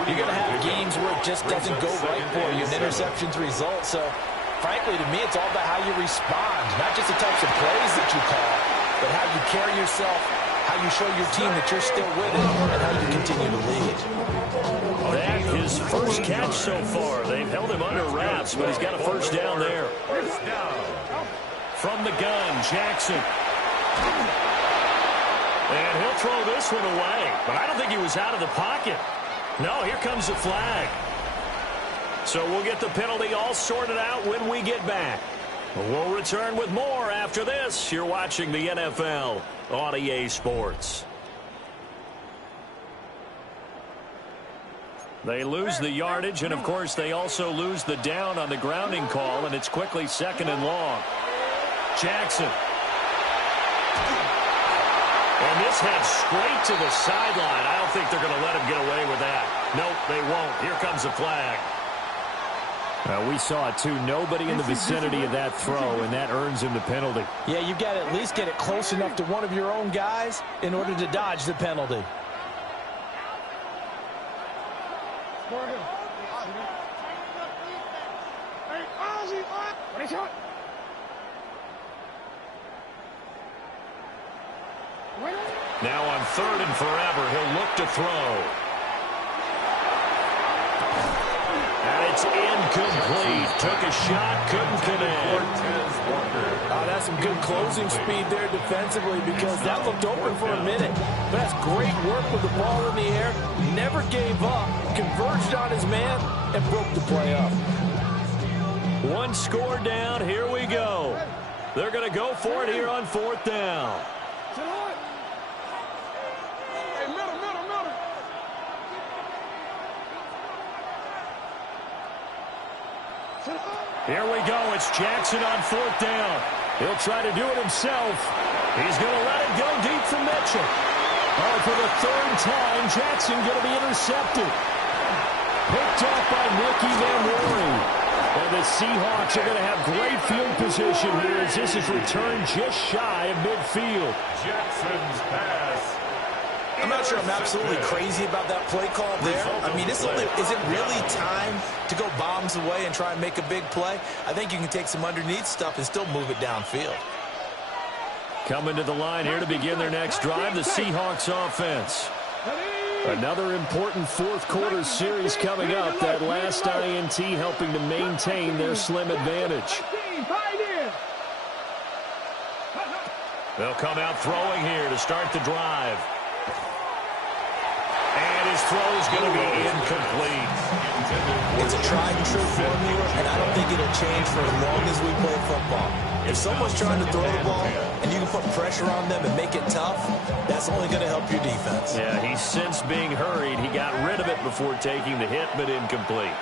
you're going to have games where it just doesn't go right for you, and interceptions result. So, frankly, to me, it's all about how you respond, not just the types of plays that you call, but how you carry yourself, how you show your team that you're still with it, and how you continue to lead. That his first catch so far. They've held him under wraps, but he's got a first down there. First down. From the gun, Jackson. And he'll throw this one away, but I don't think he was out of the pocket. No, here comes the flag. So we'll get the penalty all sorted out when we get back. We'll return with more after this. You're watching the NFL on EA Sports. They lose the yardage, and, of course, they also lose the down on the grounding call, and it's quickly 2nd and long. Jackson. And this heads straight to the sideline. I don't think they're going to let him get away with that. Nope, they won't. Here comes the flag. We saw it, too. Nobody in the vicinity of that throw, and that earns him the penalty. Yeah, you've got to at least get it close enough to one of your own guys in order to dodge the penalty. Now on 3rd and forever, he'll look to throw. And it's incomplete. Took a shot, couldn't connect. That's some good closing speed there defensively because that looked open for a minute. But that's great work with the ball in the air. Never gave up, converged on his man, and broke the play up. One score down. Here we go. They're going to go for it here on 4th down. Here we go. It's Jackson on 4th down. He'll try to do it himself. He's going to let it go deep for Mitchell. Oh, for the 3rd time, Jackson going to be intercepted. Picked off by Nicky Van Rory. And the Seahawks are going to have great field position here as this is returned just shy of midfield. Jackson's pass. I'm not sure I'm absolutely crazy about that play call there. I mean, is it really time to go bombs away and try and make a big play? I think you can take some underneath stuff and still move it downfield. Coming to the line here to begin their next drive, the Seahawks offense. Another important 4th quarter series coming up. That last INT helping to maintain their slim advantage. They'll come out throwing here to start the drive. And his throw is going to be incomplete. It's a tried-and-true formula, and I don't think it'll change for as long as we play football. If someone's trying to throw the ball and you can put pressure on them and make it tough, that's only going to help your defense. Yeah, he's since being hurried. He got rid of it before taking the hit, but incomplete.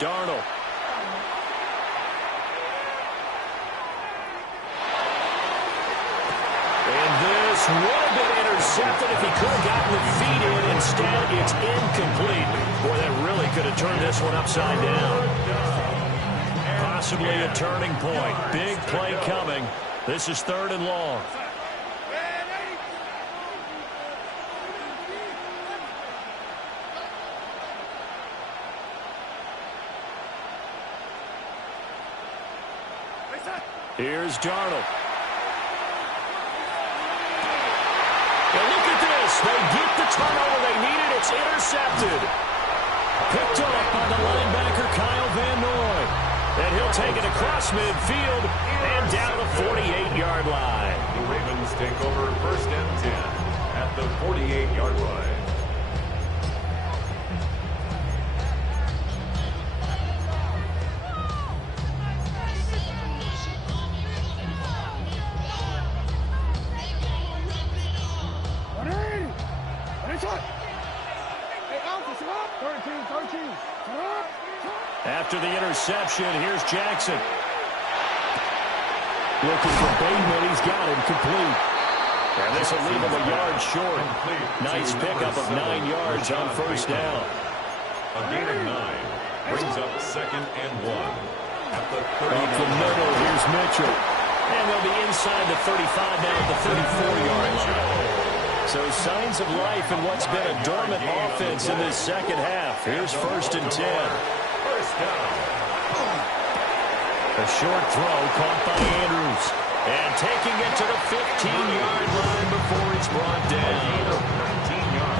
Darnold. And this would have been intercepted if he could have gotten the feet in. Instead, it's incomplete. Boy, that really could have turned this one upside down. Possibly a turning point. Big play coming. This is 3rd and long. Here's Darnold. And look at this. They get the turnover they needed. It's intercepted. Picked up by the linebacker, Kyle across midfield and down the 48-yard line. The Ravens take over 1st and 10 at the 48-yard line. After the interception, here's Jackson. Looking for Bateman. He's got him complete. And this will leave him a yard short. Nice pickup of 9 yards on 1st down. A gain of 9 brings up 2nd and 1 at the 39. Up the middle, here's Mitchell. And they'll be inside the 35 now at the 34-yard line. So signs of life in what's been a dormant offense in this second half. Here's 1st and 10. First down. A short throw caught by Andrews. And taking it to the 15-yard line before he's brought down.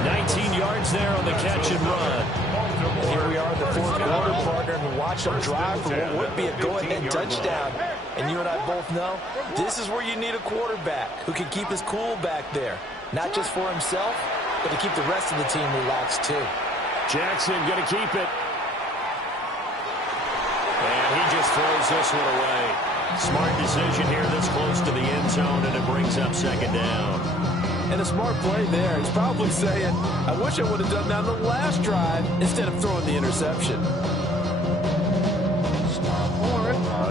19 yards there on the catch and run. Here we are in the 4th quarter, partner, and watch them drive for what would be a go-ahead touchdown. And you and I both know this is where you need a quarterback who can keep his cool back there. Not just for himself, but to keep the rest of the team relaxed, too. Jackson going to keep it. And he just throws this one away. Smart decision here this close to the end zone, and it brings up 2nd down. And a smart play there. He's probably saying, I wish I would have done that on the last drive instead of throwing the interception.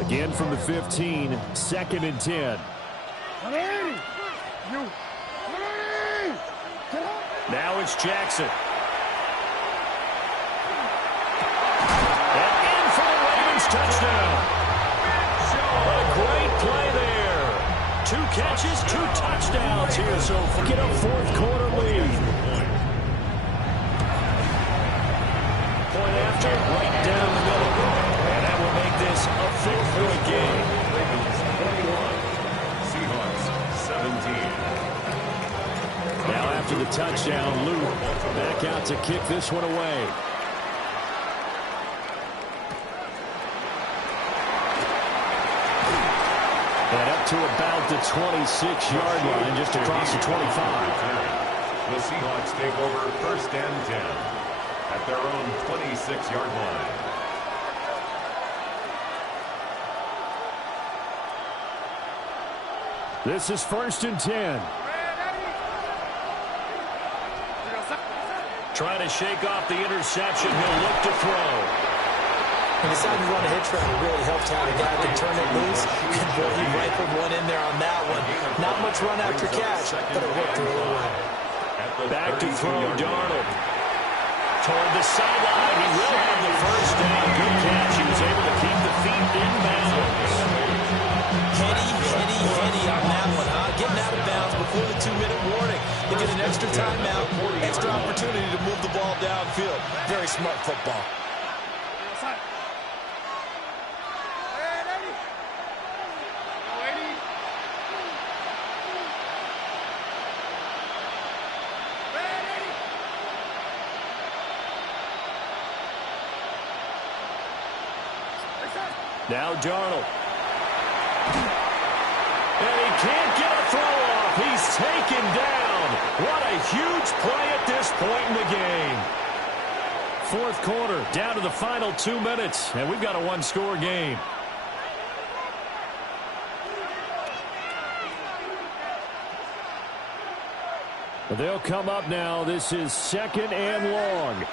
Again from the 15, 2nd and 10. Now it's Jackson. And in for the Ravens touchdown. A great play there. 2 catches, 2 touchdowns here so far. Get a 4th quarter lead. Point after, right down the middle. And that will make this a 4-point game. Ravens 41, Seahawks 17. Now after the touchdown, Luke back out to kick this one away. And up to about the 26-yard line, just across the 25. The Seahawks take over 1st and 10 at their own 26-yard line. This is 1st and 10. Trying to shake off the interception. He'll look to throw. And decided to run a hitch route. It really helped how the guy can turn it loose. And boy, he rifled one in there on that one. Not much run after catch, but it worked really well. Back to throw, Darnold. Toward the sideline. He will have the 1st down. Good catch. He was able to keep the feet inbounds. Heady on that one, huh? Getting out of bounds before the 2-minute warning. They get an extra timeout, extra opportunity to move the ball downfield. Very smart football. Now Darnold. And he can't get a throw off. He's taken down. What a huge play at this point in the game. 4th quarter, down to the final 2 minutes, and we've got a 1-score game. They'll come up now. This is 2nd and long.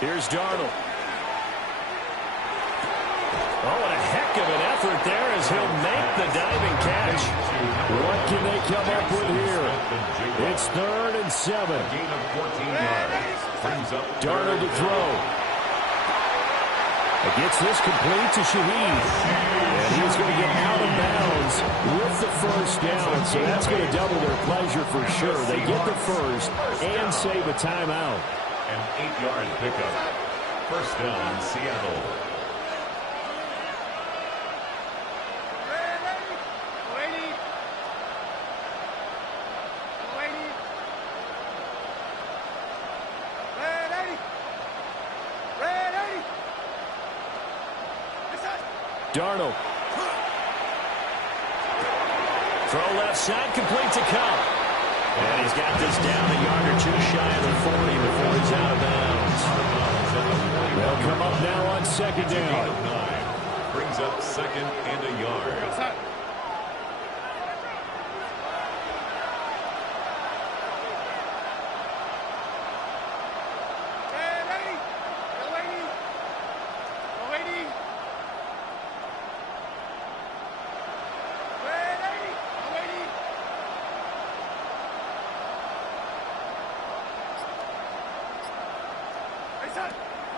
Here's Darnold. Oh, and a heck of an effort there as he'll make the diving catch. What can they come up with here? It's 3rd and 7. Gain of 14 yards. Brings up Darnold to throw. It gets this complete to Shaheed. And he's going to get out of bounds with the 1st down. So that's going to double their pleasure for sure. They get the 1st and save a timeout. An 8-yard pickup. First down, Seattle. Darnold. Throw left side, complete to Cup. And he's got this down a yard or two shy of the 40 before he's out of bounds. They'll come up now on second down. Brings up second and a yard.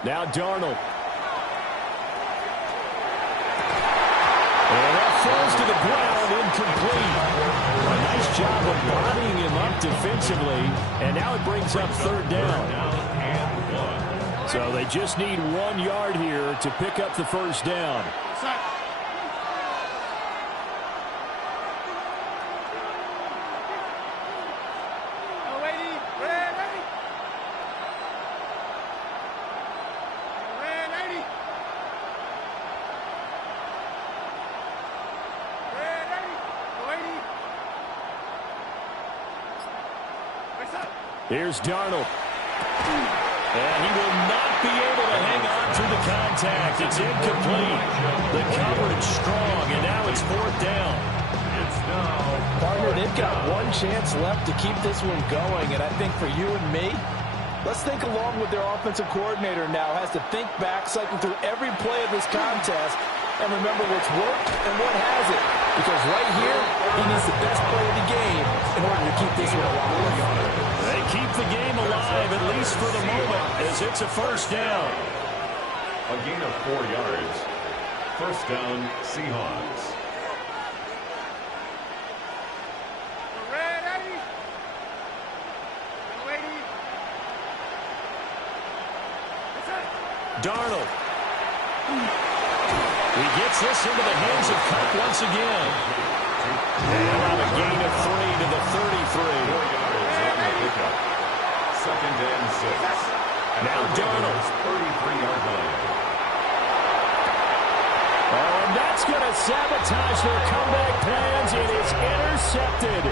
Now Darnold. And that falls to the ground, incomplete. A nice job of bodying him up defensively. And now it brings up third down. So they just need 1 yard here to pick up the first down. Here's Darnold. And he will not be able to hang on through the contact. It's incomplete. The coverage strong, and now it's fourth down. Partner, they've got one chance left to keep this one going, and I think for you and me, let's think along with their offensive coordinator now. Has to think back, cycle through every play of this contest, and remember what's worked and what hasn't. Because right here, he needs the best play of the game in order to keep this one alive. They keep the game alive, at least for the moment, as it's a first down. A gain of 4 yards. First down, Seahawks. Darnold. He gets this into the hands of Cup once again. And he'll have a gain of 3 to the 33. 4 yards on the pickup. Second and 6. Now Darnold. 33-yard line. Oh, and that's going to sabotage their comeback plans. It is intercepted.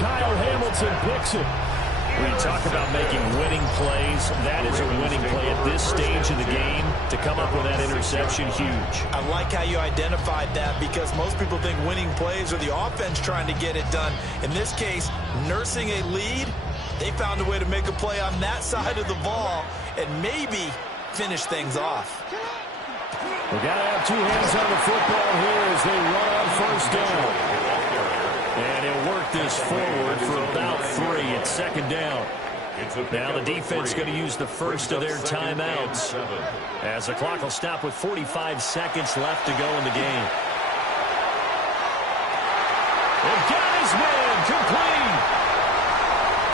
Kyle Hamilton picks it. When you talk about making winning plays, that is a winning play at this stage of the game. To come up with that interception, huge. I like how you identified that, because most people think winning plays are the offense trying to get it done. In this case, nursing a lead, they found a way to make a play on that side of the ball and maybe finish things off. We've got to have two hands on the football here as they run on first down. And he'll work this forward for about 3 at second down. Now the defense going to use the first of their timeouts as the clock will stop with 45 seconds left to go in the game. They've got his man complete.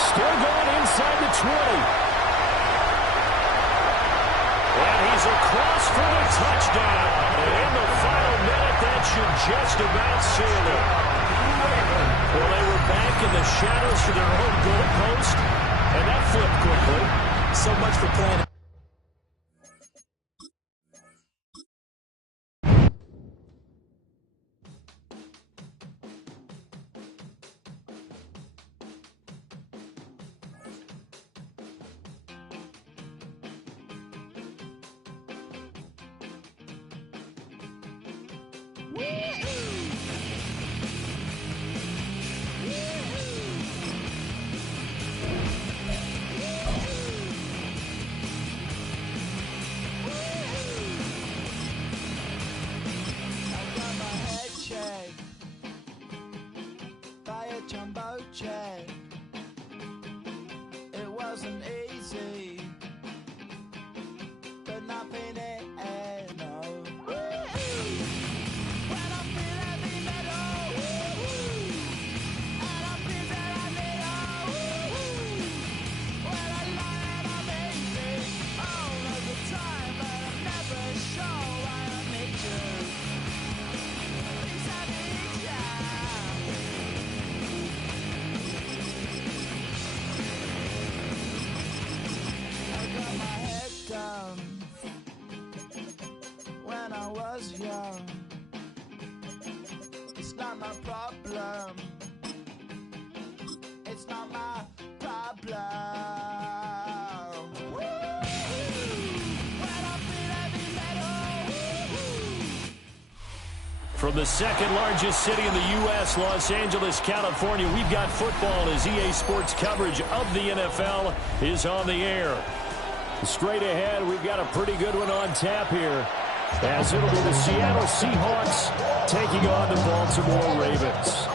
Still going inside the 20. And he's across for the touchdown. And in the final minute, that should just about seal it. Well, they were back in the shadows for their own goalpost, and that flipped quickly. So much for playing. young. It's not my problem. It's not my problem. From the second largest city in the U.S., Los Angeles, California, we've got football as EA Sports coverage of the NFL is on the air. Straight ahead, we've got a pretty good one on tap here, as it'll be the Seattle Seahawks taking on the Baltimore Ravens.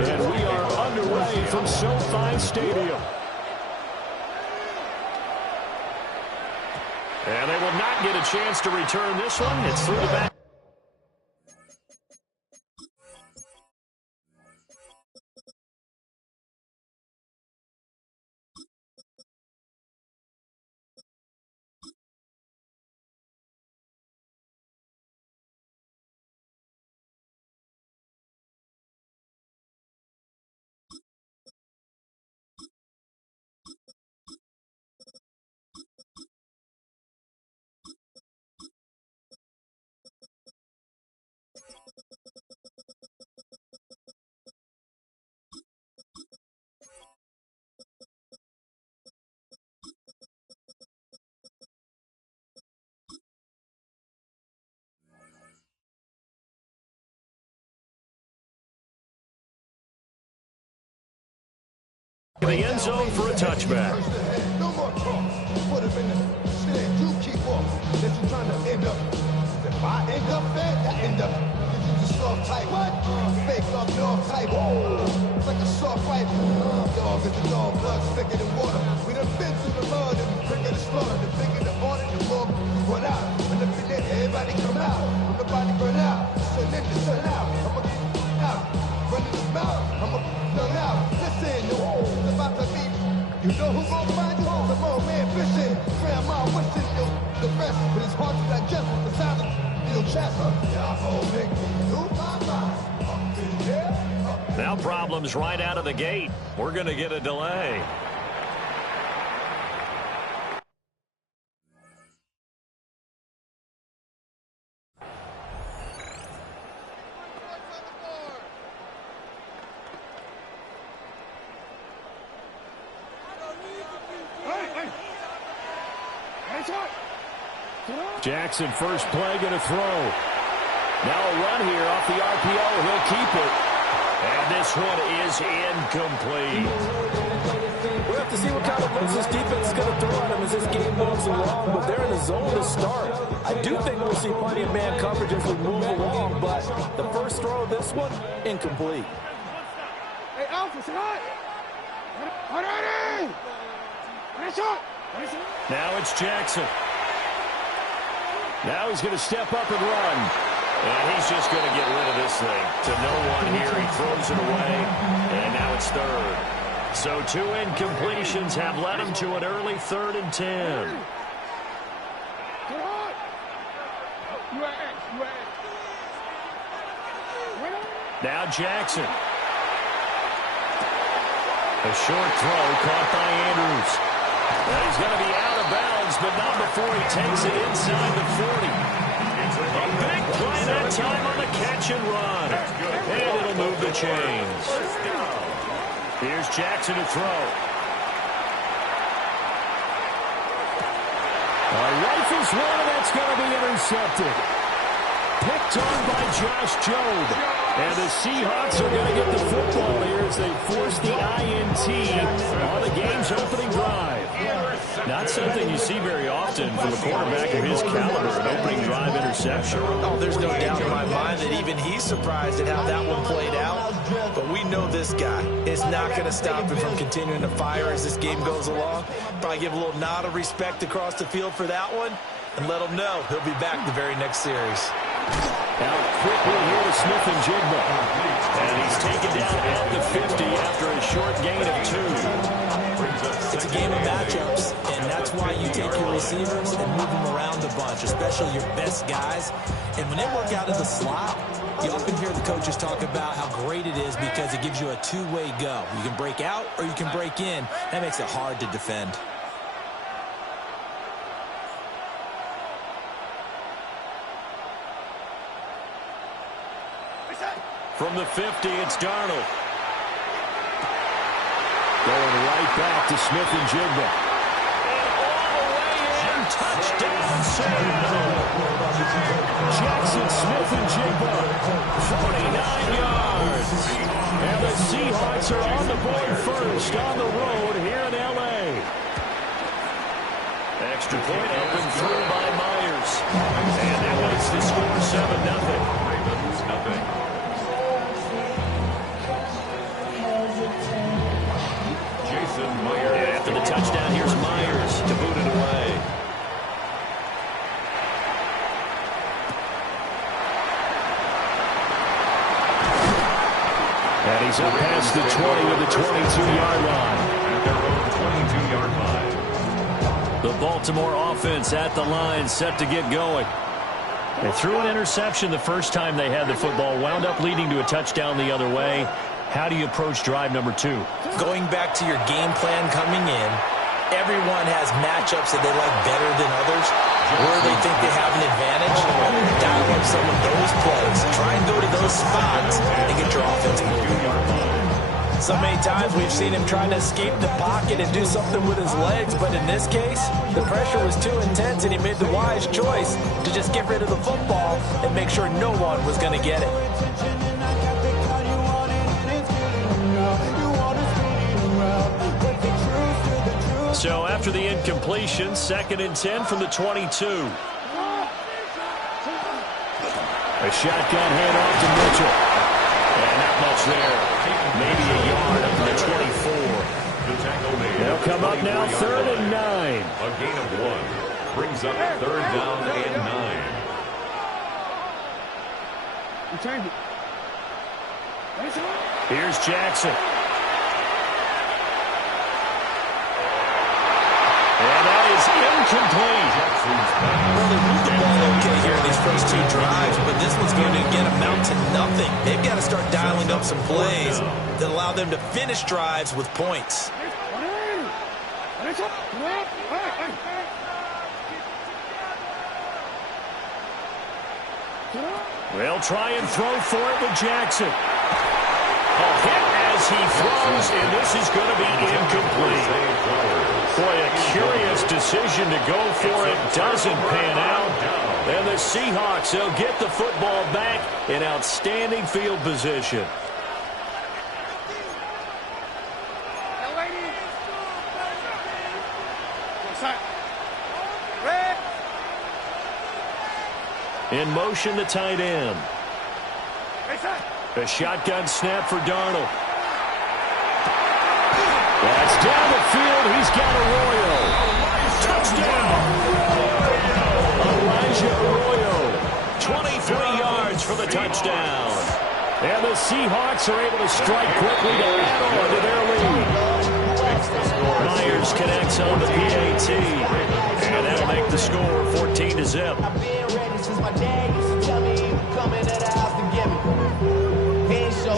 And we are underway from SoFi Stadium. And they will not get a chance to return this one. It's through the back. In the end zone for a touchback. No more talk. Put him in the stand. You keep off. That you trying to end up. If I end up there, I end up. Did you just soft type? What? Fake up dog type. It's like a soft fight. Dog is the dog. Blood thicker than water. We done been through the mud and we quicker to slaughter. The bigger the order, the more we run out. When the minute everybody come out. When the body burn out. So let the sun out. I'ma out. Running his mouth. I'ma out. Listen, it's about to be. You know who gon' find you? Some old man fishing. Grandma wishing you the best, but it's hard to digest the sound of your chest. Y'all make me lose my mind. Up in here. Now problems right out of the gate. We're going to get a delay. Jackson, first play, going to throw. Now a run here off the RPO. He'll keep it. And this one is incomplete. We'll have to see what kind of looks this defense is going to throw at him as this game moves along, but they're in the zone to start. I do think we'll see plenty of man coverage as we move along, but the first throw of this one, incomplete. Hey, Alpha, say hi. Ready? Now it's Jackson. Now he's going to step up and run. And he's just going to get rid of this thing. To no one here. He throws it away. And now it's third. So 2 incompletions have led him to an early 3rd and 10. Now Jackson. A short throw caught by Andrews. And he's going to be out of bounds, but not before he takes it inside the 40. A big play that time on the catch and run. And it'll move the chains. Here's Jackson to throw. Rifles one, and that's going to be intercepted. Picked on by Josh Jobe. And the Seahawks are going to get the football here as they force the INT on the game's opening drive. Not something you see very often from a quarterback of his caliber, an opening drive interception. Oh, there's no doubt in my mind that even he's surprised at how that one played out. But we know this guy is not going to stop him from continuing to fire as this game goes along. Probably give a little nod of respect across the field for that one and let him know he'll be back the very next series. Now quickly here to Smith-Njigba. And he's taken down at the 50 after a short gain of 2. It's a game of matchups, and that's why you take your receivers and move them around a bunch, especially your best guys. And when they work out of the slot, you often hear the coaches talk about how great it is because it gives you a two-way go. You can break out or you can break in. That makes it hard to defend. From the 50, it's Darnold. Going right back to Smith-Njigba. And all the way in, touchdown, Seattle. Jackson Smith-Njigba, 49 yards. And the Seahawks are on the board first on the road here in L.A. Extra point up and through by Myers. And that makes the score 7-0. Ravens, nothing. And after the touchdown, here's Myers to boot it away. And he's up past the 20 with the 22-yard line. At their own 22-yard line. The Baltimore offense at the line, set to get going. They threw an interception the first time they had the football, wound up leading to a touchdown the other way. How do you approach drive number 2? Going back to your game plan coming in, everyone has matchups that they like better than others, where they think they have an advantage. Dial up some of those plays. Try and go to those spots and get your offense moving. So many times we've seen him trying to escape the pocket and do something with his legs, but in this case, the pressure was too intense and he made the wise choice to just get rid of the football and make sure no one was going to get it. So after the incompletion, 2nd and 10 from the 22. A shotgun handoff to Mitchell. And not much there. Maybe a yard up to the 24. They'll come up now 3rd and 9. A gain of 1. Brings up 3rd down and 9. Here's Jackson. And that is incomplete. Well, they moved the ball okay here in these first 2 drives, but this one's going to again amount to nothing. They've got to start dialing up some plays that allow them to finish drives with points. They'll try and throw for it with Jackson. A hit as he throws, and this is going to be incomplete. Boy, a curious decision to go for it. Doesn't pan out. And the Seahawks, they'll get the football back in outstanding field position. In motion, the tight end. A shotgun snap for Darnold. That's down the field. He's got Arroyo. Touchdown. Elijah Arroyo. 23 yards for the touchdown. And the Seahawks are able to strike quickly to add on to their lead. Myers connects on the PAT. And that'll make the score 14-0.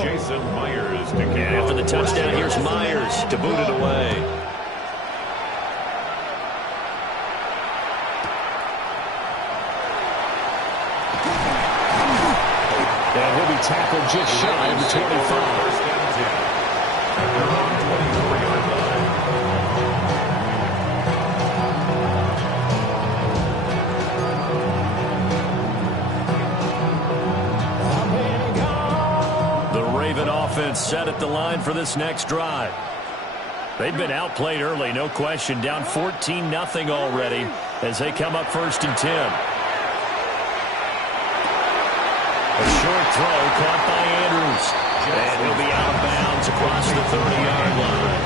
Jason Myers to kick And after the touchdown, here's Myers to boot it away. And he'll be tackled just shy of the 25. First and 10. At their own 24-yard line. Raven offense set at the line for this next drive. They've been outplayed early, no question. Down 14-0 already as they come up 1st and 10. A short throw caught by Andrews. And he'll be out of bounds across the 30-yard line.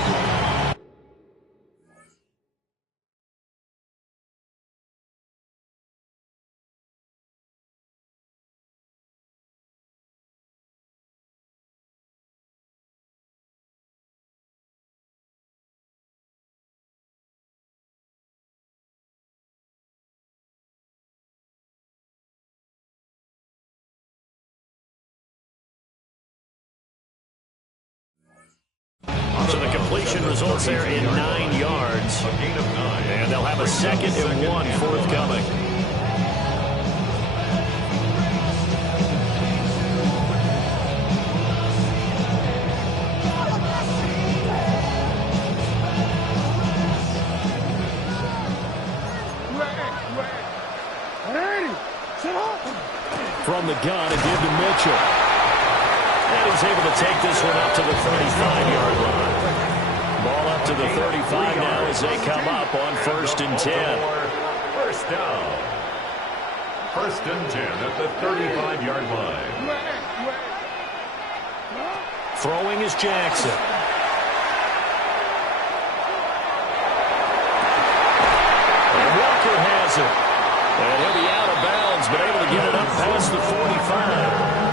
So the completion results there in 9 yards. A gain of 9. And they'll have a 2nd and 1 forthcoming. From the gun, a give to Mitchell. And he's able to take this one up to the 35-yard line. Ball up to the 35 now as they come up on 1st and 10. First down. 1st and 10 at the 35-yard line. Throwing is Jackson. And Walker has it. And he'll be out of bounds, but able to get it up past the 45.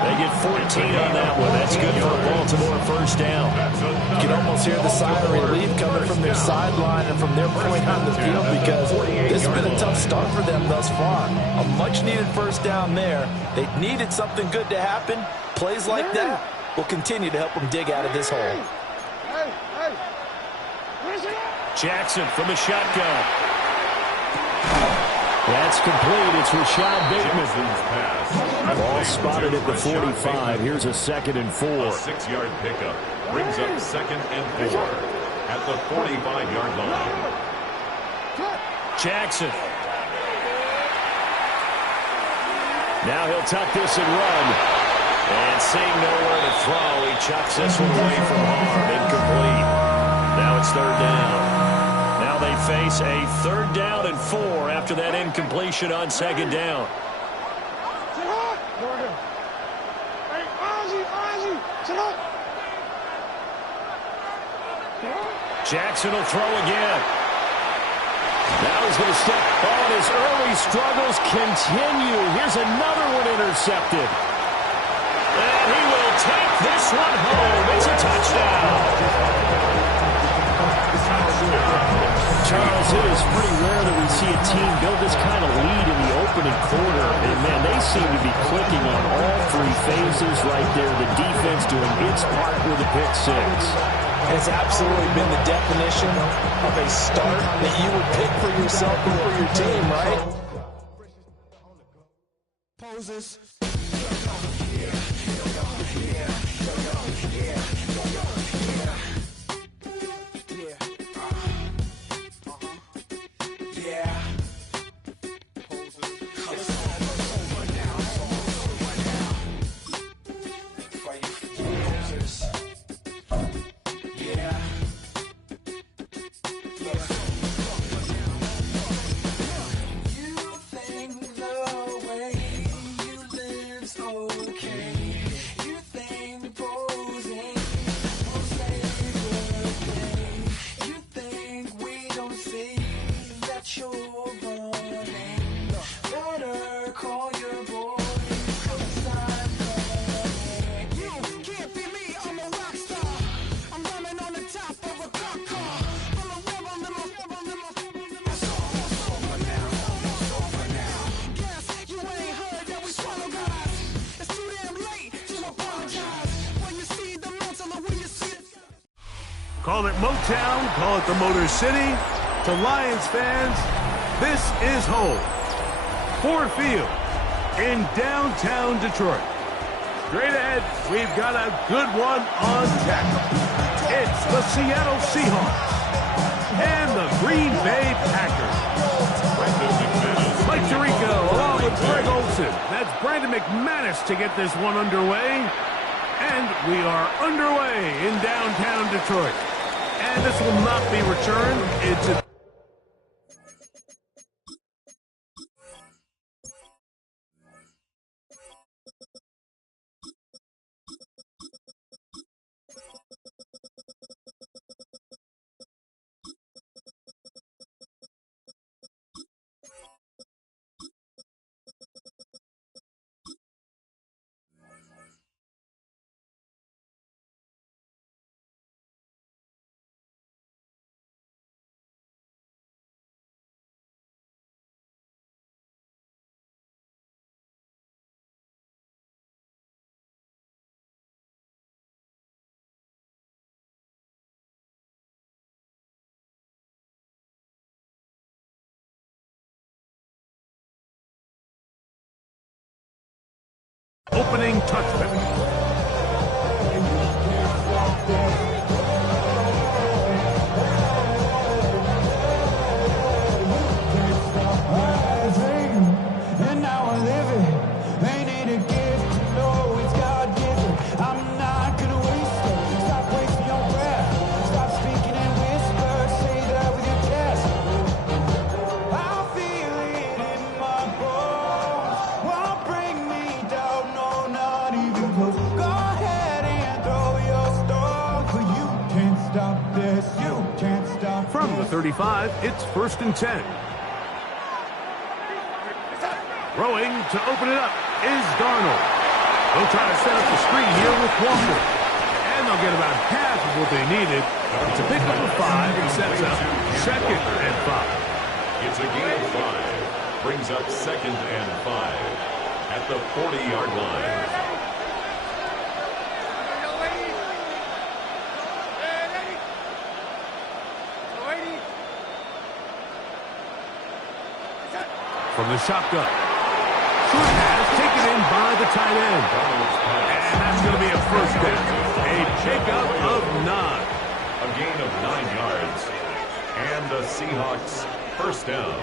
They get 14 on that one. That's good for a Baltimore 1st down. You can almost hear the sigh of relief coming from their sideline and from their point on the field because this has been a tough start for them thus far. A much-needed 1st down there. They needed something good to happen. Plays like that will continue to help them dig out of this hole. Jackson from the shotgun. That's complete. It's Rashad Bateman. Ball spotted at the 45. Here's a 2nd and 4. A 6-yard pickup brings up 2nd and 4 at the 45-yard line. Jackson. Now he'll tuck this and run. And seeing nowhere to throw, he chucks this one away from harm. Incomplete. Now it's 3rd down. Now they face a 3rd down and 4 after that incompletion on 2nd down. Jackson will throw again. Now he's going to step on. His early struggles continue. Here's another one intercepted. And he will take this one home. It's a touchdown. Charles, it is pretty rare that we see a team build this kind of lead in the opening quarter. And, man, they seem to be clicking on all 3 phases right there. The defense doing its part with a pick 6. It's absolutely been the definition of a start that you would pick for yourself and for your team, right? Poses. Call it Motown, call it the Motor City. To Lions fans, this is home. Ford Field in downtown Detroit. Straight ahead, we've got a good one on tap. It's the Seattle Seahawks and the Green Bay Packers. Mike Tirico along with Greg Olsen. That's Brandon McManus to get this one underway. And we are underway in downtown Detroit. And this will not be returned. It's a opening touchdown. And now I live it. Ain't it a gift to know it's God-given? I'm not gonna waste it. Stop wasting your breath. Stop speaking in whispers. Say that with your chest. I feel it in my bones. Won't bring me down, no, not even close. Go ahead and throw your stones, but you can't stop this. You can't stop From the this. 35, it's 1st and 10. Throwing to open it up is Darnold. They'll try to set up the screen here with Walker. And they'll get about half of what they needed. It's a pickup of 5 and sets up 2nd and 5. It's a gain of 5. Brings up 2nd and 5 at the 40-yard line. From the shotgun. Short pass taken in by the tight end. And that's going to be a first down. A pickup of 9. A gain of 9 yards. And the Seahawks first down.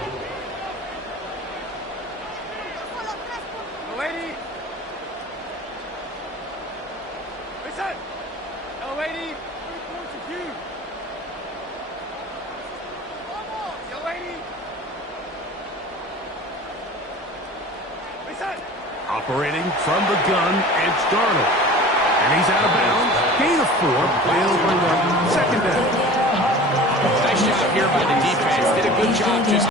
Lady. Listen. No, lady. 3 points of you. Yo, lady. Listen. Operating from the gun, it's Darnold. And he's out of bounds. Gain of 4. They'll bring up 2nd down. Nice job here by the defense. Did a good job just